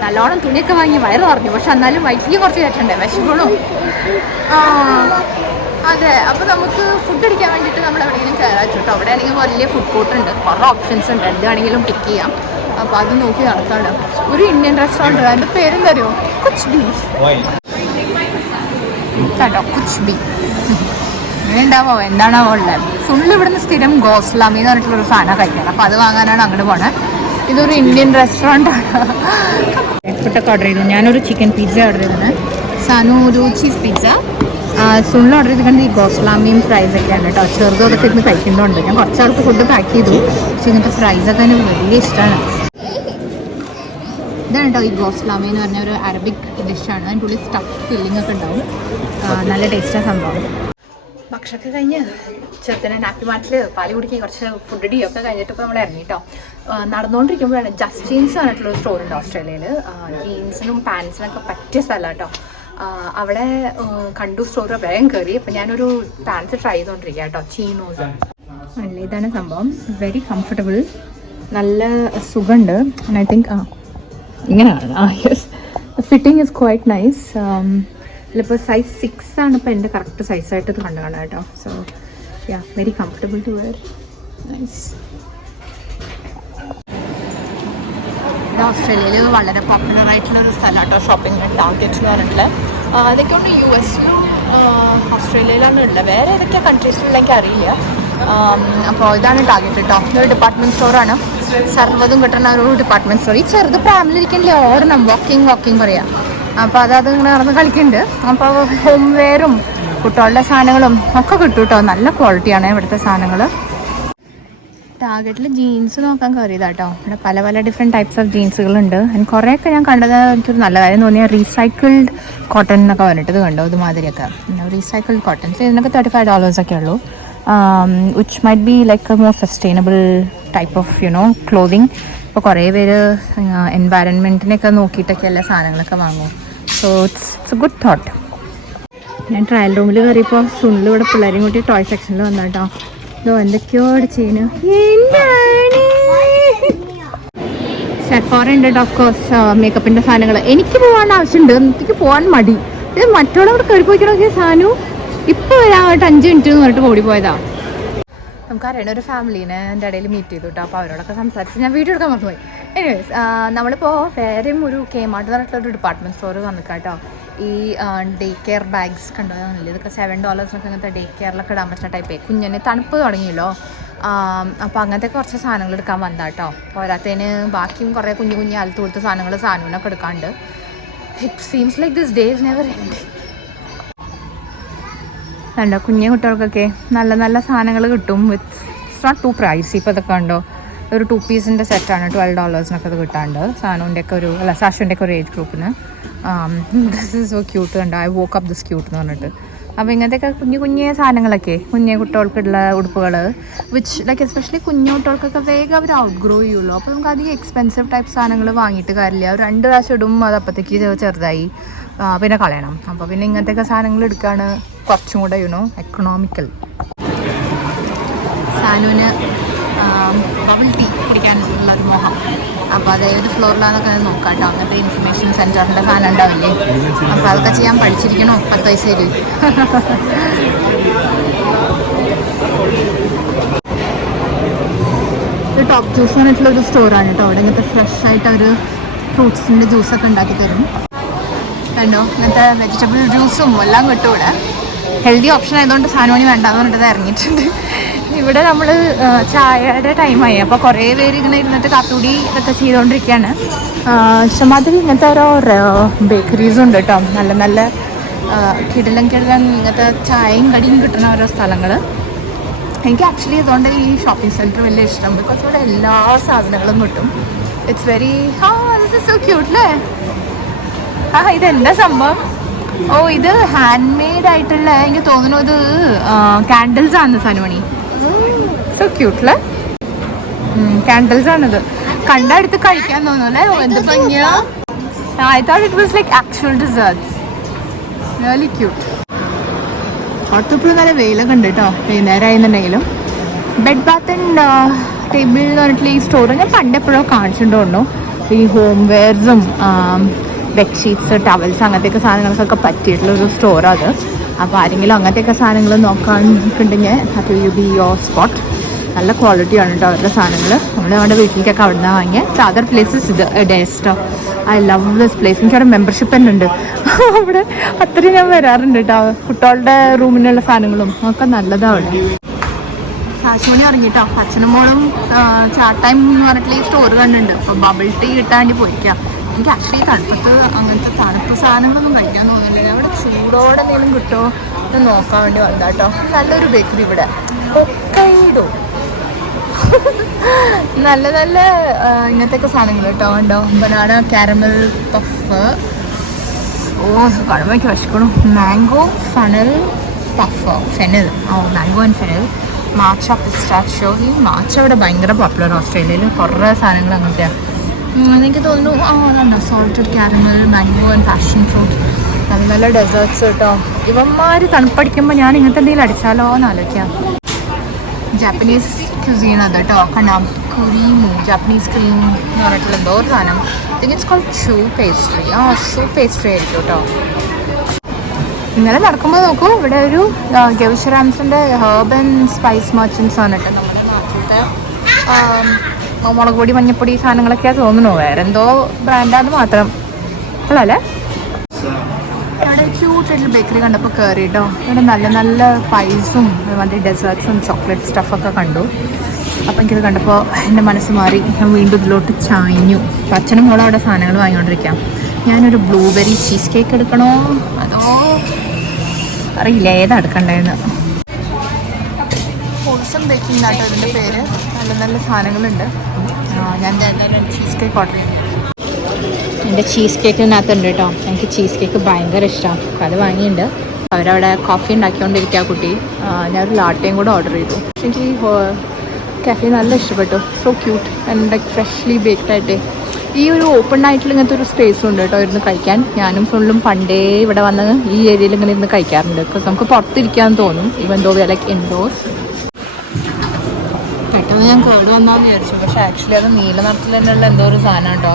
നല്ലോണം തുണിയൊക്കെ വാങ്ങി വയറ് പറഞ്ഞു. പക്ഷെ എന്നാലും വൈകിട്ട് കുറച്ച് കയറ്റണ്ടേ, വിശക്കണോ? അതെ. അപ്പോൾ നമുക്ക് ഫുഡ് അടിക്കാൻ വേണ്ടിയിട്ട് നമ്മൾ എവിടെയെങ്കിലും കയറാൻ കേട്ടോ. അവിടെ ആണെങ്കിൽ വലിയ ഫുഡ് കോർട്ട് ഉണ്ട്, കുറേ ഓപ്ഷൻസ് ഉണ്ട്. എന്ത് വേണമെങ്കിലും പിക്ക് ചെയ്യാം. അപ്പോൾ അത് നോക്കി നടക്കാണ്. ഒരു ഇന്ത്യൻ റെസ്റ്റോറൻറ്റ്. അതിൻ്റെ പേരെന്താ അറിയോ? കുച്ച് ബി കേട്ടോ. കുച്ച് ബി ഇങ്ങനെ ഉണ്ടാവോ? എന്താണാവോ ഉള്ളത്. ഫുള്ള് ഇവിടുന്ന് സ്ഥിരം ഗോസ്ലാമി എന്ന് പറഞ്ഞിട്ടുള്ളൊരു സാധനം കഴിക്കണം. അപ്പോൾ അത് വാങ്ങാനാണ് അങ്ങോട്ട് പോണത്. ഇതൊരു ഇന്ത്യൻ റെസ്റ്റോറൻ്റ് ആണ്. ഫുഡൊക്കെ ഓർഡർ ചെയ്തു. ഞാനൊരു ചിക്കൻ പിസ്സ ഓർഡർ ചെയ്തത്. സാനു ഒരു ചീസ് പിസ്സ. സുള്ളിൽ ഓർഡർ ചെയ്തിട്ടുണ്ട്. ഈ ഗോസ്ലാമിയും ഫ്രൈസൊക്കെയാണ് കേട്ടോ. ചെറുതും അതൊക്കെ ഇരുന്ന് കഴിക്കുന്നുണ്ട്. ഞാൻ കുറച്ചാൾക്ക് ഫുഡ് പാക്ക് ചെയ്തു. പക്ഷേ ഇങ്ങനത്തെ ഫ്രൈസൊക്കെ എനിക്ക് വലിയ ഇഷ്ടമാണ്. ഇതാണ് കേട്ടോ ഈ ഗോസ്ലാമി എന്ന് പറഞ്ഞ ഒരു അറബിക് ഡിഷാണ്. അതിൻ്റെ ഉള്ളിൽ സ്റ്റഫ് ഫില്ലിംഗ് ഒക്കെ ഉണ്ടാവും. നല്ല ടേസ്റ്റാണ് സംഭവം. ഭക്ഷണമൊക്കെ കഴിഞ്ഞ് ചെറുതനെ നാപ്പി മാറ്റിൽ പാല് കുടിക്കുകയും കുറച്ച് ഫുഡ് ഡീയൊക്കെ കഴിഞ്ഞിട്ട് ഇപ്പോൾ നമ്മൾ ഇറങ്ങി കേട്ടോ. നടന്നുകൊണ്ടിരിക്കുമ്പോഴാണ് ജസ്റ്റ് ജീൻസ് പറഞ്ഞിട്ടുള്ളൊരു സ്റ്റോറുണ്ട് ഓസ്ട്രേലിയയിൽ. ജീൻസിനും പാൻസിനൊക്കെ പറ്റിയ സ്ഥലമാണ് കേട്ടോ. അവിടെ കണ്ടു സ്റ്റോർ വേഗം കയറി. അപ്പം ഞാനൊരു പാൻസ് ട്രൈ ചെയ്തുകൊണ്ടിരിക്കുക കേട്ടോ. ചീനോസ് അല്ല, ഇതാണ് സംഭവം. വെരി കംഫർട്ടബിൾ, നല്ല സുഖമുണ്ട്. ഐ തിങ്ക് ഇങ്ങനെയാണ്. Yes, fitting is quite nice. ഇതിലിപ്പോൾ സൈസ് 6 ആണ് ഇപ്പോൾ എൻ്റെ കറക്റ്റ് സൈസായിട്ട് ഇത് കണ്ടു കാണാം കേട്ടോ. So yeah, very comfortable to wear. Nice. ഇത് ഓസ്ട്രേലിയയിൽ വളരെ പോപ്പുലർ ആയിട്ടുള്ളൊരു സ്ഥലം കേട്ടോ. ഷോപ്പിംഗ് ടാർഗറ്റ് എന്ന് പറഞ്ഞിട്ടുള്ളത്. അതൊക്കെ ഉണ്ട് US-ലും ഓസ്ട്രേലിയയിലാണ് ഉള്ളത്. വേറെ ഏതൊക്കെയാണ് കൺട്രീസിലുള്ള എനിക്ക് അറിയില്ല. അപ്പോൾ ഇതാണ് ടാർഗറ്റ് കേട്ടോ. ഇതൊരു ഡിപ്പാർട്ട്മെൻറ്റ് സ്റ്റോറാണ്. സർവ്വതും കിട്ടുന്ന ഒരു ഡിപ്പാർട്ട്മെൻറ്റ് സ്റ്റോർ. ഈ ചെറുത് പ്രാമിലിരിക്കണില്ലേ, ഓടണം, വാക്കിംഗ് പറയാം. അപ്പോൾ അത് ഇങ്ങനെ നടന്ന് കളിക്കുന്നുണ്ട്. അപ്പോൾ ഹോം വെയറും കുട്ടികളുടെ സാധനങ്ങളും ഒക്കെ കിട്ടും കേട്ടോ. നല്ല ക്വാളിറ്റിയാണ് ഇവിടുത്തെ സാധനങ്ങൾ. ടാർഗറ്റിൽ ജീൻസ് നോക്കാൻ കയറിയതാട്ടോ. ഇവിടെ പല പല ഡിഫറെൻറ്റ് ടൈപ്സ് ഓഫ് ജീൻസുകളുണ്ട്. എനിക്ക് കുറേയൊക്കെ ഞാൻ കണ്ടത് എനിക്കൊരു നല്ല കാര്യം തോന്നിയ റീസൈക്കിൾഡ് കോട്ടൺ എന്നൊക്കെ പറഞ്ഞിട്ട് ഇത് കണ്ടോ. ഇതുമാതിരിയൊക്കെ റീസൈക്കിൾഡ് കോട്ടൺസ്. ഇതിനൊക്കെ $35 ഒക്കെ ഉള്ളൂ. which might be like a more sustainable type of clothing. അപ്പോൾ കുറേ പേര് എൻവയറൺമെൻറ്റിനൊക്കെ നോക്കിയിട്ടൊക്കെ എല്ലാ സാധനങ്ങളൊക്കെ വാങ്ങും. So it's A good thought. ഞാൻ ട്രയൽ റൂമിൽ കയറിയപ്പോൾ സുനിൽ ഇവിടെ പിള്ളേരെയും കൂട്ടി ടോയ് സെക്ഷനിൽ വന്നു കേട്ടോ. ഇതോ എന്തൊക്കെയോ ചെയ്യുന്നു. സെഫോറ ഉണ്ട് ഓഫ് കോഴ്സ്, മേക്കപ്പിൻ്റെ സാധനങ്ങൾ. എനിക്ക് പോകാൻ ആവശ്യമുണ്ട്, എനിക്ക് പോകാൻ മടി. ഇത് മറ്റുള്ളവർ കയറി പോയിക്കണമെങ്കിൽ സാധനം ഇപ്പോൾ വരാനായിട്ട് 5 മിനിറ്റ് എന്ന് പറഞ്ഞിട്ട് ഓടി പോയതാ. നമുക്കറിയണ ഒരു ഫാമിലീനെ എൻ്റെ ഇടയിൽ മീറ്റ് ചെയ്തു കേട്ടോ. അപ്പോൾ അവരോടൊക്കെ സംസാരിച്ച് ഞാൻ വീഡിയോ എടുക്കാൻ മറന്നുപോയി. എനിവേസ് നമ്മളിപ്പോൾ വേറെയും ഒരു Kmart എന്ന് പറഞ്ഞിട്ടുള്ളൊരു ഡിപ്പാർട്ട്മെൻറ്റ് സ്റ്റോർ വന്നിട്ട് കേട്ടോ. ഈ ഡേ കെയർ ബാഗ്സ് കണ്ടതാണല്ലേ, ഇതൊക്കെ $7 അങ്ങനത്തെ ഡേ കെയറിലൊക്കെ ഇടാൻ പറ്റുന്ന ടൈപ്പേ. കുഞ്ഞിന് തണുപ്പ് തുടങ്ങിയല്ലോ, അപ്പോൾ അങ്ങനത്തെ കുറച്ച് സാധനങ്ങൾ എടുക്കാൻ വന്നതാ കേട്ടോ. പോരാത്തതിന് ബാക്കിയും കുറേ കുഞ്ഞു കുഞ്ഞു ആലത്ത് കൊടുത്ത സാധനങ്ങളൊക്കെ എടുക്കാണ്ട്. It seems like this days never end. കണ്ടോ, കുഞ്ഞു കുട്ടികൾക്കൊക്കെ നല്ല നല്ല സാധനങ്ങൾ കിട്ടും. It's not too pricey. ഇപ്പോൾ ഇതൊക്കെ കണ്ടോ, ഒരു 2 പീസിൻ്റെ സെറ്റാണ് $12 അത് കിട്ടാണ്ട്. സാനുവിൻ്റെയൊക്കെ സാഷുവിൻ്റെയൊക്കെ ഒരു ഏജ് ഗ്രൂപ്പിന്. This is so cute. കണ്ടോ, I woke up this cute എന്ന് പറഞ്ഞിട്ട്. അപ്പോൾ ഇങ്ങനത്തെയൊക്കെ കുഞ്ഞു സാധനങ്ങളൊക്കെ, കുഞ്ഞു കുട്ടികൾക്കുള്ള ഉടുപ്പുകൾ, വിച്ച് ലൈക്ക് എസ്പെഷ്യലി കുഞ്ഞു കുട്ടികൾക്കൊക്കെ വേഗം അവർ ഔട്ട് ഗ്രോ ചെയ്യുള്ളൂ. അപ്പോൾ നമുക്ക് അധികം എക്സ്പെൻസീവ് ടൈപ്പ് സാധനങ്ങൾ വാങ്ങിയിട്ട് കാര്യമില്ല. 2 പ്രാവശ്യം ഇടും, അത് അപ്പോഴത്തേക്ക് ചെറുതായി പിന്നെ കളയണം. അപ്പോൾ പിന്നെ ഇങ്ങനത്തെയൊക്കെ സാധനങ്ങൾ എടുക്കുകയാണ് കുറച്ചും കൂടെ എക്കണോമിക്കൽ. സാനുവിന് ബബിൾ ടീ കുടിക്കാനുള്ളൊരു മോഹം. അപ്പോൾ അത് ഏത് ഫ്ലോറിലാണെന്നൊക്കെ നോക്കാം കേട്ടോ. അങ്ങനത്തെ ഇൻഫർമേഷൻ സെൻറ്ററിൻ്റെ സാധനം ഉണ്ടാവില്ലേ, അപ്പോൾ അതൊക്കെ ചെയ്യാൻ പഠിച്ചിരിക്കണോ 10 വയസ്സേൽ. ഒരു ടോപ്പ് ജ്യൂസ് എന്ന് പറഞ്ഞിട്ടുള്ളൊരു സ്റ്റോറാണ് കേട്ടോ. അവിടെ ഇങ്ങനത്തെ ഫ്രഷ് ആയിട്ട് അവർ ഫ്രൂട്ട്സിൻ്റെ ജ്യൂസൊക്കെ ഉണ്ടാക്കി തരും. കണ്ടോ, ഇങ്ങനത്തെ വെജിറ്റബിൾ ജ്യൂസും എല്ലാം കിട്ടും ഇവിടെ. ഹെൽത്തി ഓപ്ഷൻ ആയതുകൊണ്ട് സാധനം വേണ്ടാന്ന് പറഞ്ഞിട്ട് ഇറങ്ങിയിട്ടുണ്ട്. ഇവിടെ നമ്മൾ ചായയുടെ ടൈമായി, അപ്പോൾ കുറേ പേര് ഇങ്ങനെ ഇരുന്നിട്ട് കാപ്പിക്കുടി ഇതൊക്കെ ചെയ്തുകൊണ്ടിരിക്കുകയാണ്. ഇഷ്ടമാതിരി ഇങ്ങനത്തെ ഓരോ ബേക്കറീസും ഉണ്ട് കേട്ടോ. നല്ല നല്ല കിടിലം ഇങ്ങനത്തെ ചായയും കടിയും കിട്ടുന്ന ഓരോ സ്ഥലങ്ങൾ. എനിക്ക് ആക്ച്വലി അതുകൊണ്ട് ഈ ഷോപ്പിംഗ് സെൻറ്റർ വലിയ ഇഷ്ടം. ബിക്കോസ് ഇവിടെ എല്ലാ സാധനങ്ങളും കിട്ടും. It's very this is so cute അല്ലേ. ഇതെന്താ സംഭവം? ഓ, ഇത് ഹാൻഡ് മെയ്ഡ് ആയിട്ടുള്ള, എനിക്ക് തോന്നുന്നു ഇത് കാൻഡിൽസ് ആണ് സനുമണി. സോ ക്യൂട്ട് അല്ലേ, കാൻഡിൽസ് ആണിത്. കണ്ടെടുത്ത് കഴിക്കാൻ തോന്നുന്നു അല്ലേ. എന്ത് ഭംഗിയാ. I thought it was like actual desserts. Really cute. പുറത്തിപ്പോഴും നല്ല വെയിലൊക്കെ ഉണ്ട് കേട്ടോ, വൈകുന്നേരം ആയിരുന്നുണ്ടെങ്കിലും. ബെഡ് ബാത്ത് ആൻഡ് ടേബിൾ എന്ന് പറഞ്ഞിട്ടുള്ള ഈ സ്റ്റോർ ഞാൻ പണ്ടെപ്പോഴോ കാണിച്ചിട്ടുണ്ടോ. ഈ ഹോം വെയർസും ബെഡ്ഷീറ്റ്സ്, ടവൽസ് അങ്ങനത്തെയൊക്കെ സാധനങ്ങൾക്കൊക്കെ പറ്റിയിട്ടുള്ളൊരു സ്റ്റോറാണ് അത്. അപ്പോൾ ആരെങ്കിലും അങ്ങനത്തെയൊക്കെ സാധനങ്ങൾ നോക്കാനുണ്ടെങ്കിൽ അത് യു ബി യോർ സ്പോട്ട്. നല്ല ക്വാളിറ്റിയാണ് കേട്ടോ അവരുടെ സാധനങ്ങൾ. നമ്മൾ നമ്മുടെ വീട്ടിലേക്കൊക്കെ അവിടെ നിന്നാണ് വാങ്ങിയത്. അതർ പ്ലേസസ് ഇത് ഡേസ്റ്റോ. I love this place. എനിക്കവിടെ മെമ്പർഷിപ്പ് തന്നെ ഉണ്ട്. അവിടെ അത്രയും ഞാൻ വരാറുണ്ട് കേട്ടോ. കുട്ടികളുടെ റൂമിനുള്ള സാധനങ്ങളും ഒക്കെ നല്ലതാണ് അവിടെ. സാശുമണി ഇറങ്ങിട്ടോ. അച്ഛനും മോളും ചാട്ടൈം എന്ന് പറഞ്ഞിട്ടുള്ള ഈ സ്റ്റോർ കണ്ടിട്ടുണ്ട്. അപ്പോൾ ബബിൾ ടീ കിട്ടാൻ വേണ്ടി പോയിക്കാം. എനിക്ക് ആക്ച്വലി തണുപ്പത്ത് അങ്ങനത്തെ തണുപ്പ് സാധനങ്ങളൊന്നും കഴിക്കാൻ തോന്നില്ല. അവിടെ ചൂടോടെ എന്തെങ്കിലും കിട്ടുമോ എന്ന് നോക്കാൻ വേണ്ടി വന്നതാ കേട്ടോ. നല്ലൊരു ബേക്കറി ഇവിടെ, ഹൊക്കൈഡോ. നല്ല നല്ല ഇങ്ങനത്തെയൊക്കെ സാധനങ്ങൾ കേട്ടോ. ഉണ്ടോ, ബനാന കാരമൽ പഫ്. ഓ, കാണുമ്പോഴേക്ക് വിശക്കണം. Mango fennel puff. Fennel, mango and fennel. Matcha pistachio. ഈ മാച്ച ഇവിടെ ഭയങ്കര പോപ്പുലർ ഓസ്ട്രേലിയയിൽ. കുറേ സാധനങ്ങൾ അങ്ങനത്തെയാണ്. എനിക്ക് തോന്നുന്നു അതാണ് salted caramel, mango and passion fruit. നല്ല നല്ല ഡെസേർട്ട്സ് കേട്ടോ. ഇവന്മാർ തണുപ്പടിക്കുമ്പോൾ ഞാൻ ഇങ്ങനത്തെ എന്തെങ്കിലും അടിച്ചാലോ എന്ന് ആലോചിക്കാം. ജാപ്പനീസ് ക്യൂസീൻ അത് കേട്ടോ. കണ്ടാം, കുരീമു ജാപ്പനീസ് ക്രീം എന്ന് പറഞ്ഞിട്ടുള്ള എന്തോ ഒരു സാധനം. ഇറ്റ്സ് കോൾഡ് ഷൂ പേസ്ട്രി. ഷൂ പേസ്ട്രി ആയിരിക്കും കേട്ടോ. ഇന്നലെ നടക്കുമ്പോൾ നോക്കൂ, ഇവിടെ ഒരു ഗവിഷറാംസിൻ്റെ ഹേർബ് ആൻഡ് സ്പൈസ് മർച്ചൻസ് ആണ് കേട്ടോ. നമ്മുടെ നാട്ടിലത്തെ മുളക് പൊടി, മഞ്ഞപ്പൊടി സാധനങ്ങളൊക്കെയാണ് തോന്നുന്നു. വേറെ എന്തോ ബ്രാൻഡാന്ന് മാത്രം അല്ലേ. ഇവിടെ ക്യൂട്ടായിട്ടുള്ള ബേക്കറി കണ്ടപ്പോൾ കയറി കേട്ടോ. ഇവിടെ നല്ല നല്ല പൈസും മറ്റേ ഡെസേർട്ട്സും ചോക്ലേറ്റ് സ്റ്റഫൊക്കെ കണ്ടു. അപ്പോൾ എനിക്കത് കണ്ടപ്പോൾ എൻ്റെ മനസ്സ് മാറി. ഞാൻ വീണ്ടും ഇതിലോട്ട് ചായഞ്ഞു. അച്ഛനും മോളും അവിടെ സാധനങ്ങൾ വാങ്ങിക്കൊണ്ടിരിക്കാം. ഞാനൊരു ബ്ലൂബെറി ചീസ് കേക്ക് എടുക്കണോ അതോ അറിയില്ല ഏതാ എടുക്കണ്ടേന്ന്. ഹോൾസം ബേക്കിംഗ് ആട്ടോ ഇതിൻ്റെ പേര്. നല്ല നല്ല സാധനങ്ങളുണ്ട്. ഞാൻ ചീസ് കേക്ക് ഓർഡർ ചെയ്തു. എൻ്റെ ചീസ് കേക്കിനകത്തുണ്ട് കേട്ടോ. എനിക്ക് ചീസ് കേക്ക് ഭയങ്കര ഇഷ്ടമാണ്. അത് വാങ്ങിയിട്ടുണ്ട്. അവരവിടെ കോഫി ഉണ്ടാക്കിക്കൊണ്ടിരിക്കുക കുട്ടി. ഞാനൊരു ലാട്ടയും കൂടെ ഓർഡർ ചെയ്തു. പക്ഷേ എനിക്ക് കാഫേ നല്ല ഇഷ്ടപ്പെട്ടു. So cute and like freshly baked ആയിട്ട്. ഈ ഒരു ഓപ്പൺ ആയിട്ടുള്ള ഇങ്ങനത്തെ ഒരു സ്പേസും ഉണ്ട് കേട്ടോ ഇരുന്ന് കഴിക്കാൻ. ഞാനും ഫുള്ളും പണ്ടേ ഇവിടെ വന്ന് ഈ ഏരിയയിൽ ഇങ്ങനെ ഇരുന്ന് കഴിക്കാറുണ്ട്. ബിക്കോസ് നമുക്ക് പുറത്തിരിക്കാൻ തോന്നും even though we are like indoors. പെട്ടെന്ന് ഞാൻ കേട് വന്നാന്ന് വിചാരിച്ചു, പക്ഷെ ആക്ച്വലി അത് നീല നിറത്തിൽ തന്നെയുള്ള എന്തോ ഒരു സാധനം കേട്ടോ.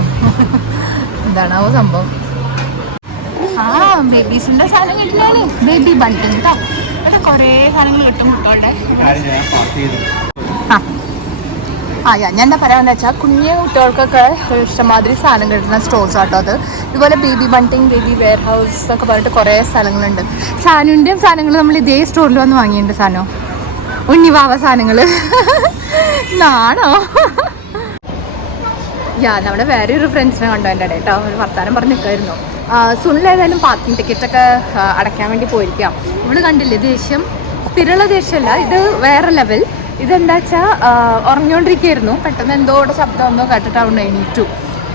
എന്താണാവോ സംഭവം. ബേബീസിന്റെ സാധനം കിട്ടിയാല് ബേബി ബണ്ടിങ് കേട്ടോ. ഇവിടെ കുറേ സാധനങ്ങൾ കിട്ടും കുട്ടികളുടെ. ഞാൻ എന്താ പറയാന്ന് വെച്ചാൽ കുഞ്ഞു കുട്ടികൾക്കൊക്കെ ഇഷ്ടമാതിരി സാധനം കിട്ടുന്ന സ്റ്റോർസ് ആട്ടോ അത്. ഇതുപോലെ Baby Bunting, baby wear house എന്നൊക്കെ പറഞ്ഞിട്ട് കുറേ സ്ഥലങ്ങളുണ്ട്. സാനുവിൻ്റെയും സാധനങ്ങൾ നമ്മൾ ഇതേ സ്റ്റോറിൽ വന്ന് വാങ്ങിയിട്ടുണ്ട്. സാധനം ഉണ്ണിവാവ സാധനങ്ങൾ നാണോ. നമ്മുടെ വേറെ ഒരു ഫ്രണ്ട്സിനെ കണ്ടോ എൻ്റെ ഇടയിൽ കേട്ടോ. ഒരു വർത്താനം പറഞ്ഞ് നിൽക്കായിരുന്നു. സുനിലേതായാലും പാർക്കിംഗ് ടിക്കറ്റൊക്കെ അടയ്ക്കാൻ വേണ്ടി പോയിരിക്കാം. ഇവള് കണ്ടില്ലേ ദേഷ്യം, സ്ഥിരമുള്ള ദേഷ്യമല്ല, ഇത് വേറെ ലെവൽ. ഇതെന്താ വെച്ചാൽ ഉറങ്ങിക്കൊണ്ടിരിക്കുകയായിരുന്നു, പെട്ടെന്ന് എന്തോ ശബ്ദം ഒന്നോ കേട്ടിട്ടാവുണ്ട് എണീറ്റു.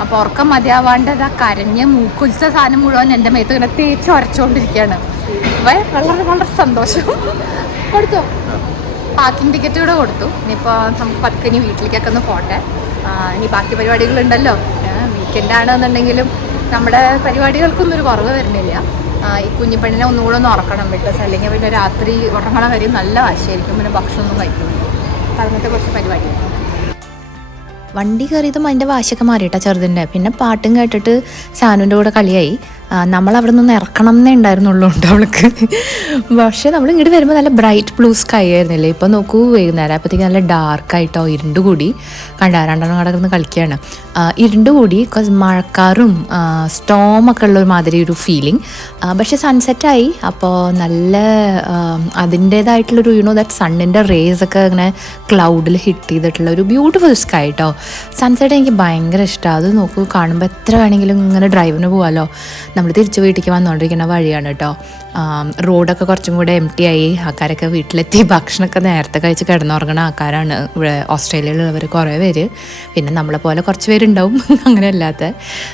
അപ്പോൾ ഉറക്കം മതിയാവാണ്ട് അതാ കരഞ്ഞ് മൂക്കുലിച്ച സാധനം മുഴുവൻ എൻ്റെ മേത്ത് ഇങ്ങനെ തേച്ച് ഉരച്ചുകൊണ്ടിരിക്കുകയാണ്. വളരെ വളരെ സന്തോഷം. കൊടുത്തോ? പാർക്കിംഗ് ടിക്കറ്റ് കൂടെ കൊടുത്തു. ഇനിയിപ്പോൾ നമുക്ക് പതുക്കെ ഇനി വീട്ടിലേക്കൊക്കെ ഒന്ന് പോട്ടെ. ഇനി ബാക്കി പരിപാടികളുണ്ടല്ലോ. വീക്കെൻഡ് ആണെന്നുണ്ടെങ്കിലും നമ്മുടെ പരിപാടികൾക്കൊന്നും ഒരു കുറവ് വരുന്നില്ല. ഈ കുഞ്ഞിപ്പെണ്ണിനെ ഒന്നുകൂടെ ഒന്ന് ഉറക്കണം, ബിക്കോസ് അല്ലെങ്കിൽ പിന്നെ രാത്രി ഉറങ്ങണം വരെയും നല്ല വാശിയായിരിക്കും. പിന്നെ ഭക്ഷണമൊന്നും കഴിക്കുന്നില്ല. അപ്പം അങ്ങനത്തെ കുറച്ച് പരിപാടി. വണ്ടി കയറിയതും അതിൻ്റെ വാശിയൊക്കെ മാറിയിട്ടാ ചെറുതിൻ്റെ. പിന്നെ പാട്ടും കേട്ടിട്ട് സാനുവിൻ്റെ കൂടെ കളിയായി. നമ്മളവിടെ നിന്ന് ഇറക്കണം എന്നേ ഉണ്ടായിരുന്നുള്ളൂ ഉണ്ട് അവൾക്ക്. പക്ഷേ നമ്മൾ ഇങ്ങോട്ട് വരുമ്പോൾ നല്ല ബ്രൈറ്റ് ബ്ലൂ സ്കൈ ആയിരുന്നില്ലേ. ഇപ്പോൾ നോക്കൂ വൈകുന്നേരം ആയപ്പോഴത്തേക്ക് നല്ല ഡാർക്കായിട്ടോ ഇരുണ്ട് കൂടി. രണ്ടെണ്ണം കിടന്ന് കളിക്കുകയാണ്. ഇരുണ്ട് കൂടി മഴക്കാറും സ്റ്റോമൊക്കെ ഉള്ള ഒരു മാതിരി ഒരു ഫീലിംഗ്. പക്ഷെ സൺസെറ്റായി. അപ്പോൾ നല്ല അതിൻ്റേതായിട്ടുള്ളൊരു ദാറ്റ് സണ്ണിൻ്റെ റേസ് ഒക്കെ ഇങ്ങനെ ക്ലൗഡിൽ ഹിറ്റ് ചെയ്തിട്ടുള്ള ഒരു ബ്യൂട്ടിഫുൾ സ്കൈ കേട്ടോ. സൺസെറ്റ് എനിക്ക് ഭയങ്കര ഇഷ്ടമാണ്. അത് നോക്കൂ, കാണുമ്പോൾ എത്ര വേണമെങ്കിലും ഇങ്ങനെ ഡ്രൈവിന് പോകാമല്ലോ. നമ്മൾ തിരിച്ച് വീട്ടിലേക്ക് വന്നുകൊണ്ടിരിക്കുന്ന വഴിയാണ് കേട്ടോ. റോഡൊക്കെ കുറച്ചും കൂടെ എം ടി ആയി. ആൾക്കാരൊക്കെ വീട്ടിലെത്തി ഭക്ഷണമൊക്കെ നേരത്തെ കഴിച്ച് കിടന്നുറങ്ങുന്ന ആൾക്കാരാണ് ഇവിടെ ഓസ്ട്രേലിയയിലുള്ളവർ കുറേ പേര്. പിന്നെ നമ്മളെ പോലെ കുറച്ച് പേരുണ്ടാവും അങ്ങനെ അല്ലാത്ത.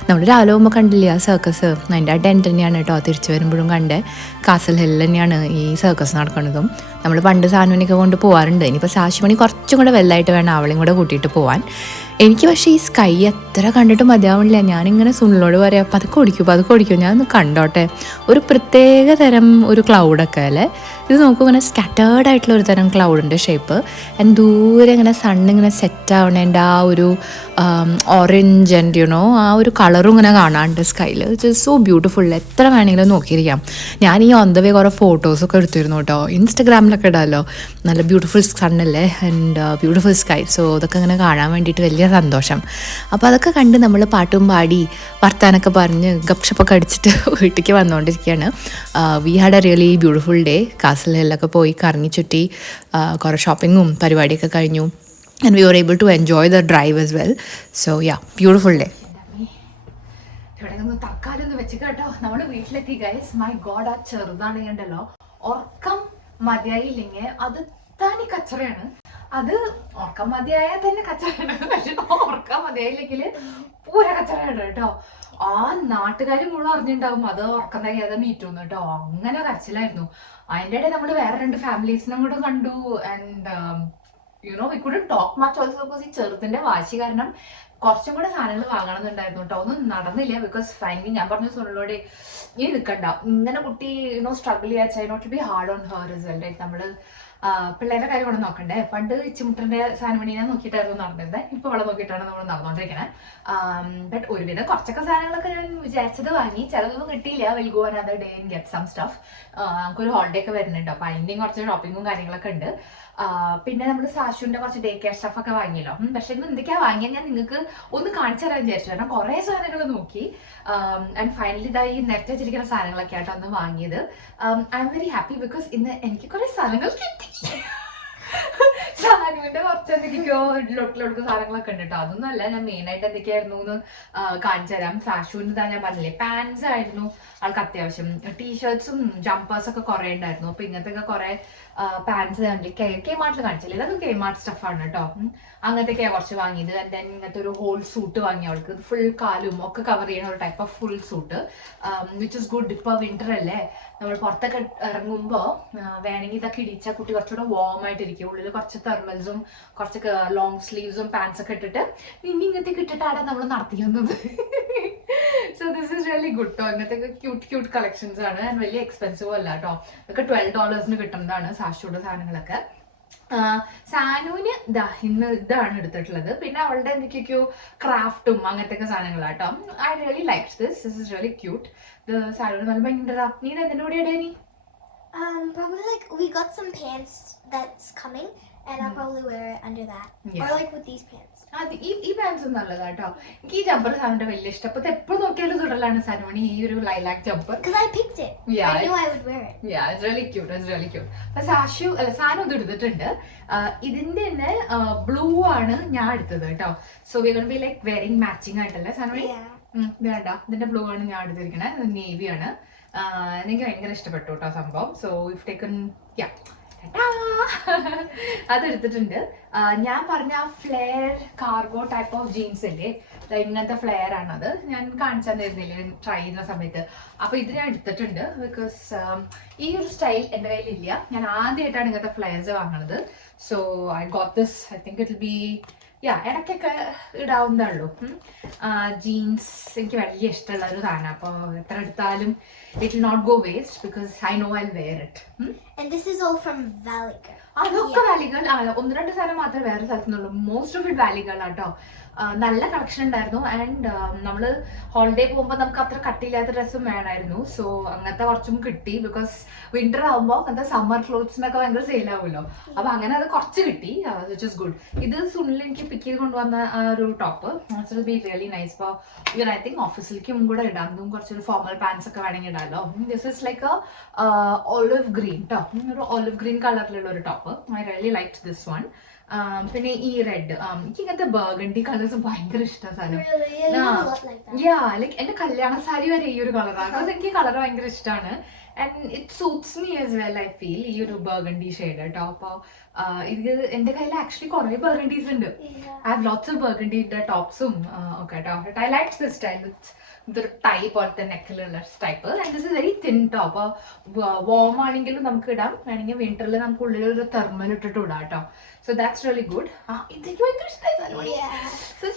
നമ്മൾ രാവിലെ പോകുമ്പോൾ കണ്ടില്ല ആ സർക്കസ്, അതിൻ്റെ ആ ടെൻറ്റ് തന്നെയാണ് കേട്ടോ. തിരിച്ചു വരുമ്പോഴും കണ്ടേ കാസൽ ഹില്ലിൽ തന്നെയാണ് ഈ സർക്കസ് നടക്കുന്നതും. നമ്മൾ പണ്ട് സാനുവിനൊക്കെ കൊണ്ട് പോകാറുണ്ട്. ഇനിയിപ്പോൾ സാശുമണി കുറച്ചും കൂടെ വെള്ളമായിട്ട് വേണം അവളെയും കൂടെ കൂട്ടിയിട്ട് പോകാൻ. എനിക്ക് പക്ഷേ ഈ സ്കൈ എത്ര കണ്ടിട്ട് മതിയാവണില്ല. ഞാനിങ്ങനെ സുനിലോട് പറയാം പതുക്കെ ഓടിക്കും ഞാനൊന്ന് കണ്ടോട്ടെ. ഒരു പ്രത്യേക തരം ഒരു ക്ലൗഡൊക്കെ അല്ലേ ഇത്. നോക്കൂ, ഇങ്ങനെ സ്കാറ്റേർഡ് ആയിട്ടുള്ള ഒരു തരം ക്ലൗഡിൻ്റെ ഷേപ്പ്. ആൻഡ് ദൂരെ ഇങ്ങനെ സണ്ണിങ്ങനെ സെറ്റ് ആവണേൻ്റെ ആ ഒരു ഓറഞ്ച് ആൻഡ് ആ ഒരു കളറും ഇങ്ങനെ കാണാറുണ്ട് സ്കൈയിൽ. It's so beautiful. എത്ര വേണമെങ്കിലും നോക്കിയിരിക്കാം. ഞാൻ ഈ ഓൺ ദ വേ കുറേ ഫോട്ടോസൊക്കെ എടുത്തിരുന്നു കേട്ടോ. ഇൻസ്റ്റഗ്രാമിലൊക്കെ ഇടാമല്ലോ. നല്ല ബ്യൂട്ടിഫുൾ സണ്ണല്ലേ ആൻഡ് ബ്യൂട്ടിഫുൾ സ്കൈ. സോ അതൊക്കെ ഇങ്ങനെ കാണാൻ വേണ്ടിയിട്ട് വലിയ സന്തോഷം. അപ്പോൾ അതൊക്കെ കണ്ട് നമ്മൾ പാട്ടും പാടി വർത്താനൊക്കെ പറഞ്ഞ് ഗപ്ഷപ്പൊക്കെ അടിച്ചിട്ട് വീട്ടിലേക്ക് വന്നുകൊണ്ടിരിക്കുകയാണ്. We had a really beautiful day. Castle ഹില്ലൊക്കെ പോയി കറങ്ങി ചുറ്റി കുറേ ഷോപ്പിങ്ങും പരിപാടിയൊക്കെ കഴിഞ്ഞു. And we were able to enjoy the drive as well. So yeah, beautiful day. ഇവിടെ ഒന്ന് തക്കാലം ഒന്ന് വെച്ച് കേട്ടോ. നമ്മൾ വീട്ടിലെത്തി ഗൈസ്. മൈ ഗോഡ്, ആ ചെറുതാണെങ്കിണ്ടല്ലോ ഉറക്കം മതിയായില്ലെങ്കിൽ അത് തനി കച്ചറയാണ്. അത് ഉറക്കം മതിയായാൽ തന്നെ കച്ചറയാണ്, പക്ഷെ ഉറക്കം മതിയായില്ലെങ്കിൽ പൂര കച്ചറയാണ് കേട്ടോ. ആ നാട്ടുകാർ മുഴുവൻ അറിഞ്ഞിട്ടുണ്ടാവും അത് ഉറക്കം തയ്യാതെ മീറ്റോന്ന് കേട്ടോ. അങ്ങനെ കരച്ചിലായിരുന്നു. അതിൻ്റെ ഇടയിൽ നമ്മൾ വേറെ 2 ഫാമിലീസിനും കൂടെ കണ്ടു. And we couldn't talk much also because ഈ ചെറുതിന്റെ വാശി കാരണം കുറച്ചും കൂടെ സാധനങ്ങൾ വാങ്ങണമെന്നുണ്ടായിരുന്നു കേട്ടോ. ഒന്നും നടന്നില്ല ബിക്കോസ് ഫൈനലി ഞാൻ പറഞ്ഞു സുനിലോടെ ഇനി നിൽക്കണ്ട, ഇങ്ങനെ കുട്ടി സ്ട്രഗിൾ ചെയ്യാച്ചാൽ not be hard on her is well. Like നമ്മള് പിള്ളേരുടെ കാര്യം കൂടെ നോക്കണ്ടേ. പണ്ട് ചിമുട്ടന്റെ സാധനമണിനെ നോക്കിയിട്ടായിരുന്നു നടന്നിരുന്നത്. ഇപ്പൊ അവളെ നോക്കിയിട്ടാണ് നമ്മൾ നടന്നുകൊണ്ടിരിക്കണേ. ബട്ട് ഒരുവിധം കുറച്ചൊക്കെ സാധനങ്ങളൊക്കെ ഞാൻ വിചാരിച്ചത് വാങ്ങി. ചിലതൊന്നും കിട്ടിയില്ല. Will go another day and get some stuff. നമുക്കൊരു ഹോളിഡേ ഒക്കെ വരുന്നുണ്ട്. അപ്പൊ അതിന്റെയും കുറച്ച് ഷോപ്പിങ്ങും കാര്യങ്ങളൊക്കെ ഉണ്ട്. പിന്നെ നമ്മൾ സാഷുവിന്റെ കുറച്ച് ഡേ കെയർ സ്റ്റഫ് ഒക്കെ വാങ്ങിയല്ലോ. പക്ഷെ ഇന്ന് എന്തൊക്കെയാ വാങ്ങിയാൽ ഞാൻ നിങ്ങൾക്ക് ഒന്ന് കാണിച്ചു തരാൻ വിചാരിച്ചു. കാരണം കുറെ സാധനങ്ങൾ നോക്കി. ആൻഡ് ഫൈനലി ഇതാ ഈ നേരത്തെ വെച്ചിരിക്കുന്ന സാധനങ്ങളൊക്കെ ആയിട്ട് അന്ന് വാങ്ങിയത്. I am very happy because ഇന്ന് എനിക്ക് കുറെ സാധനങ്ങൾ കിട്ടി. സാനുവിന്റെ കുറച്ച് എന്തൊക്കെയോ ലൊട്ടിലൊടുക്ക് സാധനങ്ങളൊക്കെ ഉണ്ട് കേട്ടോ. അതൊന്നും അല്ല, ഞാൻ മെയിൻ ആയിട്ട് എന്തൊക്കെയായിരുന്നു എന്ന് കാണിച്ചു തരാം. സാഷുവിന് ഇതാ ഞാൻ പറഞ്ഞില്ലേ പാൻസ് ആയിരുന്നു ആൾക്ക് അത്യാവശ്യം. ടീഷർട്ട്സും ജമ്പേഴ്സൊക്കെ കുറെ ഉണ്ടായിരുന്നു. അപ്പൊ ഇങ്ങനത്തെ ഒക്കെ കുറെ പാൻസ് കെ മാർട്ടിൽ കാണിച്ചില്ലേ, ഇതൊക്കെ കെ മാർട്ട് സ്റ്റഫാണ് കേട്ടോ. അങ്ങനത്തെയൊക്കെയാണ് കുറച്ച് വാങ്ങിയത്. ആൻഡ് ദെൻ ഇങ്ങനത്തെ ഒരു ഹോൾ സൂട്ട് വാങ്ങി അവൾക്ക്. ഫുൾ കാലും ഒക്കെ കവർ ചെയ്യുന്ന ഒരു type of full suit which is good. ഇപ്പൊ വിന്റർ അല്ലേ, നമ്മൾ പുറത്തൊക്കെ ഇറങ്ങുമ്പോൾ വേണമെങ്കിൽ ഇതൊക്കെ ഇടിച്ചാൽ കുട്ടി കുറച്ചുകൂടെ വാം ആയിട്ടിരിക്കും. ഉള്ളിൽ കുറച്ച് തെർമൽ ബട്ടൺസും കുറച്ച് ലോങ് സ്ലീവ്സും പാൻസ് ഒക്കെ ഇട്ടിട്ട് നിന്നെ ഇങ്ങനത്തെ ഇട്ടിട്ടാണ് നമ്മൾ നടത്തിക്കുന്നത്. So this is really good കേട്ടോ. ഇങ്ങനത്തെ ക്യൂട്ട് കളക്ഷൻസ് ആണ് ആൻഡ് വലിയ എക്സ്പെൻസീവ് അല്ല കേട്ടോ. ഇതൊക്കെ $12 കിട്ടുന്നതാണ് സാഷിയുടെ സാധനങ്ങളൊക്കെ. സാനുവിന് ഇന്ന് ഇതാണ് എടുത്തിട്ടുള്ളത്. പിന്നെ അവളുടെ എന്തൊക്കെയൊക്കെയോ ക്രാഫ്റ്റും അങ്ങനത്തെ ഒക്കെ സാധനങ്ങളാട്ടോ. I really like this is really cute. ഇത് സാനുവിന് നല്ല ഭയങ്കര. നീ എന്തിന്റെ കൂടെ ഇടേ? നീ probably like we got some pants that's coming and I'll probably wear it under that. Yeah. Or like with these pants. ഈ പാൻസ് നല്ലതാട്ടോ. എനിക്ക് ഈ ജമ്പർ സാധനത്തിന്റെ വലിയ ഇഷ്ടം. അപ്പൊ എപ്പോഴും നോക്കിയാലും തുടലാണ് സാനുമണി ഈ ഒരു lilac jumper. Because I picked it. Yeah, I knew I would wear it. Yeah, it's really cute. It's really cute. അപ്പൊ സാനു ഇത് എടുത്തിട്ടുണ്ട്. ഇതിന്റെ തന്നെ ബ്ലൂ ആണ് ഞാൻ എടുത്തത് കേട്ടോ. So we gonna be like wearing matching ആയിട്ടല്ലേ സാനുമണി? വേണ്ട, ഇതിന്റെ ബ്ലൂ ആണ് ഞാൻ എടുത്തിരിക്കണേ. നേവി ആണ്. എനിക്ക് ഭയങ്കര ഇഷ്ടപ്പെട്ടു കേട്ടോ സംഭവം. സോ ഇഫ് ടേക്കൺ അതെടുത്തിട്ടുണ്ട്. ഞാൻ പറഞ്ഞ flare cargo type of jeans അല്ലേ, ഇങ്ങനത്തെ ഫ്ലെയർ ആണത്. ഞാൻ കാണിച്ചാൽ തരുന്നില്ലേ ട്രൈ ചെയ്യുന്ന സമയത്ത്. അപ്പൊ ഇത് ഞാൻ എടുത്തിട്ടുണ്ട് ബിക്കോസ് ഈ ഒരു സ്റ്റൈൽ എൻ്റെ കയ്യിലില്ല. ഞാൻ ആദ്യമായിട്ടാണ് ഇങ്ങനത്തെ ഫ്ലെയർസ് വാങ്ങുന്നത്. So I got this. I think it will B ഇടയ്ക്കൊക്കെ ഇടാവുന്നതേ ഉള്ളൂ. ജീൻസ് എനിക്ക് വലിയ ഇഷ്ടമുള്ള ഒരു സാധനം. അപ്പോൾ എത്ര എടുത്താലും it will not go waste because I know I wear it. And this is all from Valley Girl. അതൊക്കെ വാലികൾ. 1-2 സാധനം മാത്രമേ വേറെ സ്ഥലത്തുനിന്നുള്ളൂ. മോസ്റ്റ് ഓഫ് ഇറ്റ് വാലികളാട്ടോ. നല്ല കളക്ഷൻ ഉണ്ടായിരുന്നു. ആൻഡ് നമ്മൾ ഹോളിഡേ പോകുമ്പോൾ നമുക്ക് അത്ര കട്ടിയില്ലാത്ത ഡ്രസ്സും വേണമായിരുന്നു. സോ അങ്ങനത്തെ കുറച്ചും കിട്ടി. ബിക്കോസ് വിന്റർ ആകുമ്പോൾ അങ്ങനത്തെ സമ്മർ ക്ലോത്ത്സിനൊക്കെ ഭയങ്കര സെയിലാവുമല്ലോ. അപ്പൊ അങ്ങനെ അത് കുറച്ച് കിട്ടി, വിച്ച് ഇസ് ഗുഡ്. ഇത് സുനിൽ എനിക്ക് പിക്ക് ചെയ്ത് കൊണ്ടുവന്ന ഒരു ടോപ്പ്. Be really nice. ഇപ്പോൾ ഐ തിങ്ക് ഓഫീസിലേക്കും കൂടെ ഇടാം. ഇതും കുറച്ചൊരു ഫോർമൽ പാൻസ് ഒക്കെ വേണമെങ്കിൽ ഇടാമല്ലോ. This is like olive green കേട്ടോ. ഒരു ഓലിവ് ഗ്രീൻ കളറിലുള്ള ഒരു top. I really like this one. പിന്നെ ഈ റെഡ്, എനിക്ക് ഇങ്ങനത്തെ ബർഗണ്ടി കളേഴ്സ് ഭയങ്കര ഇഷ്ടം സാധനം. Really? I never looked like that. Like എന്റെ കല്യാണ സാരി വരെ ഈ ഒരു കളറാണ്. ബിക്കോസ് എനിക്ക് കളർ ഭയങ്കര ഇഷ്ടമാണ്. And it suits me as well I feel. ഈ ഒരു ബർഗണ്ടി ഷെയ്ഡ് കേട്ടോ. അപ്പോൾ ഇത് എന്റെ കയ്യിൽ ആക്ച്വലി കുറെ ബർഗണ്ടീസ് ഉണ്ട്. ഐ ഹാവ് ലോട്ട്സ് ഓഫ് ബർഗണ്ടിയുടെ ടോപ്സും ഒക്കെ കേട്ടോ. ഐ ലൈക്ക് ദിസ് സ്റ്റൈൽ ഇതൊരു ടൈ പോലത്തെ നെക്കിലുള്ള type. And this is very thin top. Warm ആണെങ്കിലും നമുക്ക് ഇടാം. വേണമെങ്കിൽ വിന്ററിൽ നമുക്ക് ഉള്ളിൽ ഒരു തെർമൽ ഇട്ടിട്ട് ഇടാം കേട്ടോ. So that's really good. ഇതെനിക്ക് ഭയങ്കര ഇഷ്ടമായി.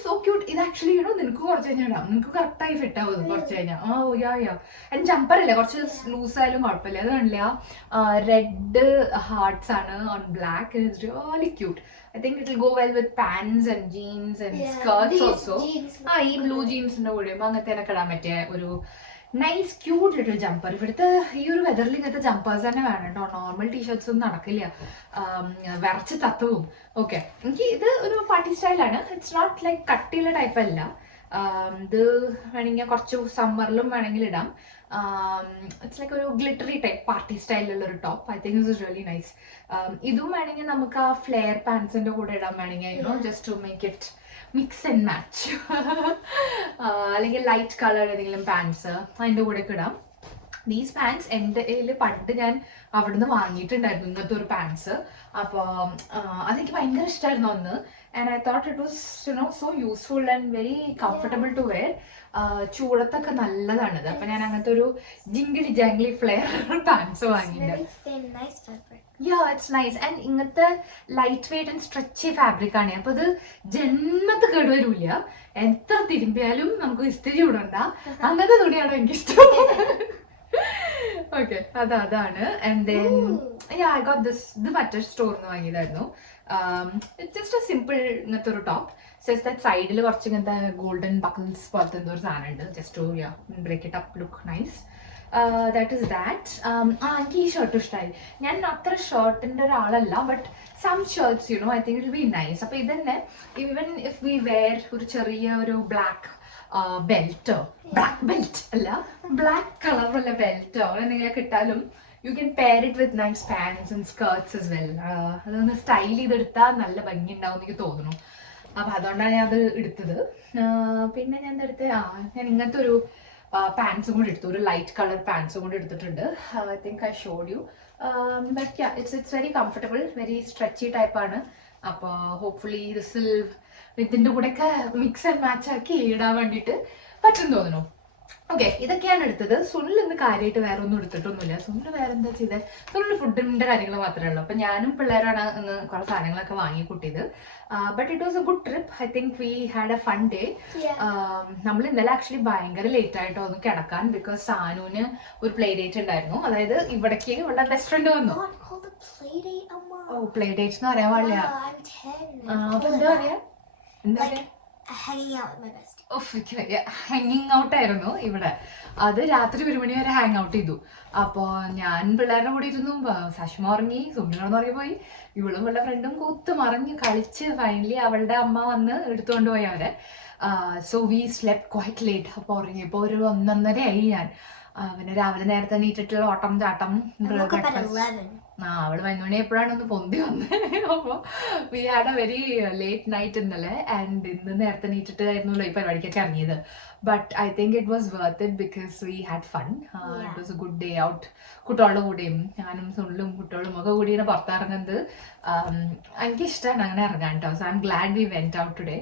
So cute. ഇത് ആക്ച്വലി നിനക്ക് കുറച്ച് കഴിഞ്ഞാൽ ഇടാം. നിനക്ക് കറക്റ്റായി ഫിറ്റ് ആവും കുറച്ച് കഴിഞ്ഞാൽ. ആൻഡ് ജമ്പർ അല്ലേ, കുറച്ച് ലൂസ് ആയാലും കുഴപ്പമില്ല. അത് കണ്ടില്ല, റെഡ് ഹാർട്ട്സ് ആണ് on black. It's really cute. I think it will go well with pants and jeans and skirts also. ഈ ബ്ലൂ ജീൻസിന്റെ കൂടെ അങ്ങനത്തെ ഇടാൻ പറ്റിയ ഒരു നൈസ് ക്യൂട്ട് ലിറ്റിൽ ജമ്പർ. ഇവിടുത്തെ ഈ ഒരു വെതറിൽ ഇങ്ങനത്തെ ജമ്പേഴ്സ് തന്നെ വേണം കേട്ടോ. നോർമൽ ടീഷർട്സ് ഒന്നും നടക്കില്ല, വിറച്ച് തത്തവും. ഓക്കെ, എനിക്ക് ഇത് ഒരു പാർട്ടി സ്റ്റൈലാണ്. ഇറ്റ്സ് നോട്ട് ലൈക്ക് കട്ടിയുള്ള ടൈപ്പ് അല്ല. ഇത് വേണമെങ്കിൽ കുറച്ച് സമ്മറിലും വേണമെങ്കിൽ ഇടാം. ഇറ്റ്സ് ലൈക്ക് ഒരു ഗ്ലിറ്ററി ടൈപ്പ് പാർട്ടി സ്റ്റൈലിലുള്ള ഒരു top. I think this is really nice. ഇതും വേണമെങ്കിൽ നമുക്ക് ആ ഫ്ലെയർ പാൻസിന്റെ കൂടെ ഇടാൻ വേണമെങ്കിൽ just to make it mix and match. അല്ലെങ്കിൽ ലൈറ്റ് കളർ ഏതെങ്കിലും പാൻസ് അതിൻ്റെ കൂടെ ഒക്കെ ഇടാം. ദീസ് പാൻസ് എൻ്റെ കയ്യിൽ പണ്ട് ഞാൻ അവിടുന്ന് വാങ്ങിയിട്ടുണ്ടായിരുന്നു ഇങ്ങനത്തെ ഒരു പാൻസ്. അപ്പോൾ അതെനിക്ക് ഭയങ്കര ഇഷ്ടമായിരുന്നു അന്ന്. And I thought it was so useful and very comfortable to wear. ചൂടത്തൊക്കെ നല്ലതാണിത്. അപ്പം ഞാൻ അങ്ങനത്തെ ഒരു ജിംഗിളി ജാംഗ്ലി ഫ്ലെയർ പാൻസ് വാങ്ങിയിട്ടുണ്ട്. It's nice. ആൻഡ് ഇങ്ങനത്തെ lightweight and stretchy fabric ആണ്. അപ്പൊ ഇത് ജന്മത്ത് കേടുവരൂല. എത്ര തിരുമ്പിയാലും നമുക്ക് ഇസ്തിരി ഇടണ്ട. അങ്ങനത്തെ തുണിയാണ് എനിക്കിഷ്ടം. ഓക്കെ, അതാണ്. And then I got this. ഇത് മറ്റൊരു സ്റ്റോറിൽ നിന്ന് വാങ്ങിയതായിരുന്നു. ജസ്റ്റ് എ സിമ്പിൾ ഇങ്ങനത്തെ ഒരു ടോപ്പ്. ജസ്റ്റ് ദാറ്റ് സൈഡിൽ കുറച്ച് ഇങ്ങനത്തെ ഗോൾഡൻ ബക്കിൾസ് പോലത്തെ എന്തോ ഒരു സാധനം ഉണ്ട്. Just to break it up, look nice. That is that. എനിക്ക് ഈ ഷർട്ട് ഇഷ്ടമായി. ഞാൻ അത്ര ഷർട്ടിൻ്റെ ഒരാളല്ല, but some shirts I think it will be nice. അപ്പോൾ ഇതന്നെ ഈവൻ ഇഫ് വി വെയർ ഒരു ചെറിയ ഒരു ബ്ലാക്ക് ബെൽറ്റോ, ബ്ലാക്ക് ബെൽറ്റ് അല്ല, ബ്ലാക്ക് കളറുള്ള ബെൽറ്റോ എന്തെങ്കിലുമൊക്കെ ഇട്ടാലും you can pair it with nice pants and skirts as well. അതൊന്ന് സ്റ്റൈൽ ചെയ്തെടുത്താൽ നല്ല ഭംഗി ഉണ്ടാവും എനിക്ക് തോന്നുന്നു. അപ്പം അതുകൊണ്ടാണ് ഞാൻ അത് എടുത്തത്. പിന്നെ ഞാൻ എന്തെടുത്ത് ഞാൻ ഇങ്ങനത്തെ ഒരു പാൻസും കൂടി എടുത്തു. ഒരു ലൈറ്റ് കളർ പാൻസും കൂടി എടുത്തിട്ടുണ്ട്. I think I showed you. But it's very comfortable, very stretchy ടൈപ്പാണ്. അപ്പോൾ ഹോപ്പ്ഫുള്ളി ഇതിൻ്റെ കൂടെയൊക്കെ മിക്സ് ആൻഡ് മാച്ച് ആക്കി ഇടാൻ വേണ്ടിയിട്ട് പറ്റും തോന്നുന്നു. ഓക്കെ, ഇതൊക്കെയാണ് എടുത്തത്. സുനിൽ ഇന്ന് കാര്യമായിട്ട് വേറെ ഒന്നും എടുത്തിട്ടൊന്നുമില്ല. സുനിൽ വേറെ എന്താ ചെയ്തത്? സുനിൽ ഫുഡിന്റെ കാര്യങ്ങൾ മാത്രമേ ഉള്ളൂ. അപ്പൊ ഞാനും പിള്ളേരാണ് ഇന്ന് കുറെ സാധനങ്ങളൊക്കെ വാങ്ങി കൂട്ടിയത്. But it was A good trip. I think we had A fun day. നമ്മൾ ഇന്നലെ ആക്ച്വലി ഭയങ്കര ലേറ്റ് ആയിട്ടോ ഒന്ന് കിടക്കാൻ. ബിക്കോസ് സാനുവിന് ഒരു പ്ലേ ഡേറ്റ് ഉണ്ടായിരുന്നു. അതായത് ഇവിടേക്ക് ഇവിടെ ബെസ്റ്റ് ഫ്രണ്ട് വന്നു. ഓ, പ്ലേ ഡേറ്റ് എന്ന് പറയാൻ പാടില്ല. അപ്പൊ എന്താ പറയാ, എന്താ പറയാ, ഹാങ്ങിങ് ഔട്ട് ആയിരുന്നു ഇവിടെ. അത് രാത്രി 1 മണി വരെ ഹാങ് ഔട്ട് ചെയ്തു. അപ്പോൾ ഞാൻ പിള്ളേരുടെ കൂടെ ഇരുന്നു. സഷ്മ ഉറങ്ങി, സുമിനോന്ന് ഉറങ്ങി പോയി. ഇവളും ഇവളുടെ ഫ്രണ്ടും കൂത്ത് മറിഞ്ഞ് കളിച്ച് ഫൈനലി അവളുടെ അമ്മ വന്ന് എടുത്തുകൊണ്ട് പോയി അവരെ. So we slept quite late. അപ്പോൾ ഉറങ്ങിയപ്പോൾ ഒരു 1:30 ആയി. ഞാൻ പിന്നെ രാവിലെ നേരത്തെ നീട്ടിട്ടുള്ള ഓട്ടം ചാട്ടം. അവള് 11 മണി എപ്പോഴാണ് ഒന്ന് പൊന്തി വന്നത്. അപ്പോൾ V had A very late night ഇന്നലെ. ആൻഡ് ഇന്ന് നേരത്തെ നീട്ടിട്ടായിരുന്നല്ലോ ഈ പരിപാടിക്കൊക്കെ ഇറങ്ങിയത്. But I think it was worth it because we had fun. It was A good day out. കുട്ടികളുടെ കൂടെയും ഞാനും സുനിലും കുട്ടികളും ഒക്കെ കൂടിയാണ് പുറത്തിറങ്ങുന്നത്. എനിക്ക് ഇഷ്ടമാണ് അങ്ങനെ ഇറങ്ങാൻ കേട്ടോ. So I am glad we went out today.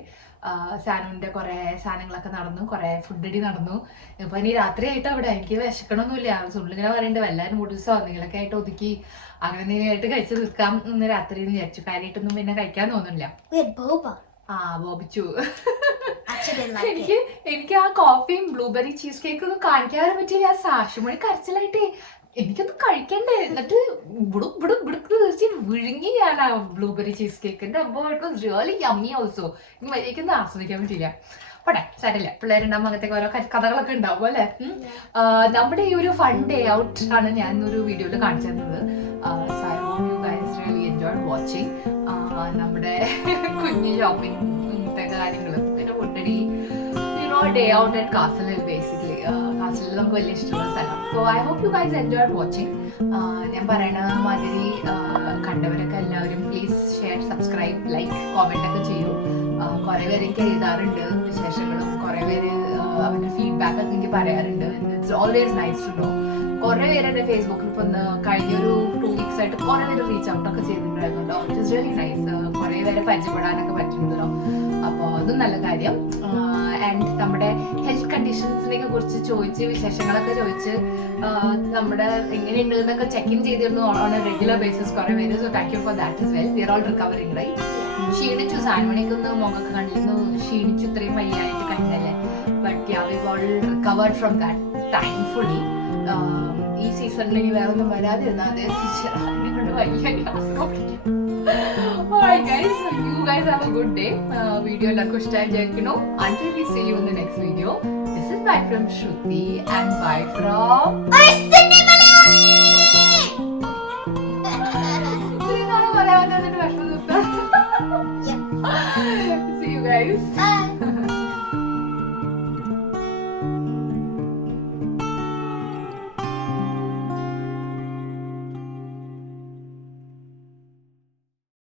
സാനുവിൻ്റെ കുറേ സാധനങ്ങളൊക്കെ നടന്നു, കുറേ ഫുഡടി നടന്നു. ഇപ്പൊ ഇനി രാത്രിയായിട്ട് അവിടെ എനിക്ക് വിശക്കണമൊന്നുമില്ല. സുള്ളിങ്ങനെ പറയുന്നുണ്ട് എല്ലാവരും നൂഡിൽസോ എന്തെങ്കിലുമൊക്കെ ആയിട്ട് ഒതുക്കി അങ്ങനെ ആയിട്ട് കഴിച്ചു തീർക്കാം ഇന്ന് രാത്രി എന്ന് വിചാരിച്ചു. കാര്യമായിട്ടൊന്നും പിന്നെ കഴിക്കാൻ തോന്നുന്നില്ല. ബോബിച്ചു. എനിക്ക് ആ കോഫിയും ബ്ലൂബെറി ചീസ് കേക്കും ഒന്നും കാണിക്കാനും പറ്റിയില്ല. ആ സാഷുമണി കരച്ചിലായിട്ടേ എനിക്കൊന്നും കഴിക്കണ്ടേ. എന്നിട്ട് തീർച്ച വിഴുങ്ങി ഞാൻ ആ ബ്ലൂബെറി ചീസ് കേക്കിന്റെ. അപ്പോൾ it was really yummy also. ഇനി എനിക്കൊന്നും ആസ്വദിക്കാൻ പറ്റില്ല. പോട്ടെ, സാരമില്ല. പിള്ളേരുണ്ടാകുമ്പോൾ അങ്ങനത്തെ ഓരോ കഥകളൊക്കെ ഉണ്ടാവും അല്ലേ. നമ്മുടെ ഈ ഒരു ഫൺ ഡേ ഔട്ട് ആണ് ഞാൻ ഒരു വീഡിയോയിൽ കാണിച്ചു തന്നത്. You guys really enjoyed watching. നമ്മുടെ കുഞ്ഞു ഷോപ്പിംഗ് ഇങ്ങനത്തെ കാര്യങ്ങൾ, പിന്നെ ഫുഡടി, day out at Castle Hill. Basically Castle നമുക്ക് വലിയ ഇഷ്ടമുള്ള സ്ഥലം. So I hope you guys enjoyed watching. ഞാൻ പറയണ മാതിരി കണ്ടവരൊക്കെ എല്ലാവരും please share, subscribe, like, comment ഒക്കെ ചെയ്യൂ. കുറെ പേര് എനിക്ക് എഴുതാറുണ്ട് വിശേഷങ്ങളും, കുറെ പേര് അവരുടെ ഫീഡ്ബാക്ക് ഒക്കെ എനിക്ക് പറയാറുണ്ട്. It's always nice to know. കുറെ പേര് എന്റെ ഫേസ്ബുക്കിൽ ഇപ്പൊ കഴിഞ്ഞൊരു 2 weeks ആയിട്ട് കുറെ പേര് റീച്ച് ഔട്ട് ഒക്കെ ചെയ്തിട്ടുണ്ടായിരുന്നല്ലോ. It's really nice. കുറെ പേരെ പരിചയപ്പെടാനൊക്കെ പറ്റുന്നുണ്ടല്ലോ. അപ്പോൾ അതും നല്ല കാര്യം. ആൻഡ് നമ്മുടെ ഹെൽത്ത് കണ്ടീഷൻസിനെ കുറിച്ച് ചോദിച്ച് വിശേഷങ്ങളൊക്കെ ചോദിച്ച് നമ്മുടെ എങ്ങനെയുണ്ട് എന്നൊക്കെ ചെക്ക് ഇൻ ചെയ്തിരുന്നു ഓൺ എ റെഗുലർ ബേസിസ് കുറെ പേര്. So thank you for that as well. We are all recovering right. ക്ഷീണിച്ചു, സാൻമണിക്ക് ഒന്ന് മുഖമൊക്കെ കണ്ടിരുന്നു. ക്ഷീണിച്ചു, ഇത്രയും വയ്യായിട്ട് കഴിഞ്ഞല്ലേ. But yeah we all recovered from that time fully. ഈ സീസണിൽ ഇനി വേറെ ഒന്നും വരാതിരുന്നാൽ അതേ കൊണ്ട് വലിയ Alright guys, so you guys have a good day. Video എല്ലാവർക്കും ഇഷ്ടമായി വിചാരിക്കുന്നു. Until we see you in the next video, this is bye from Shruti and bye from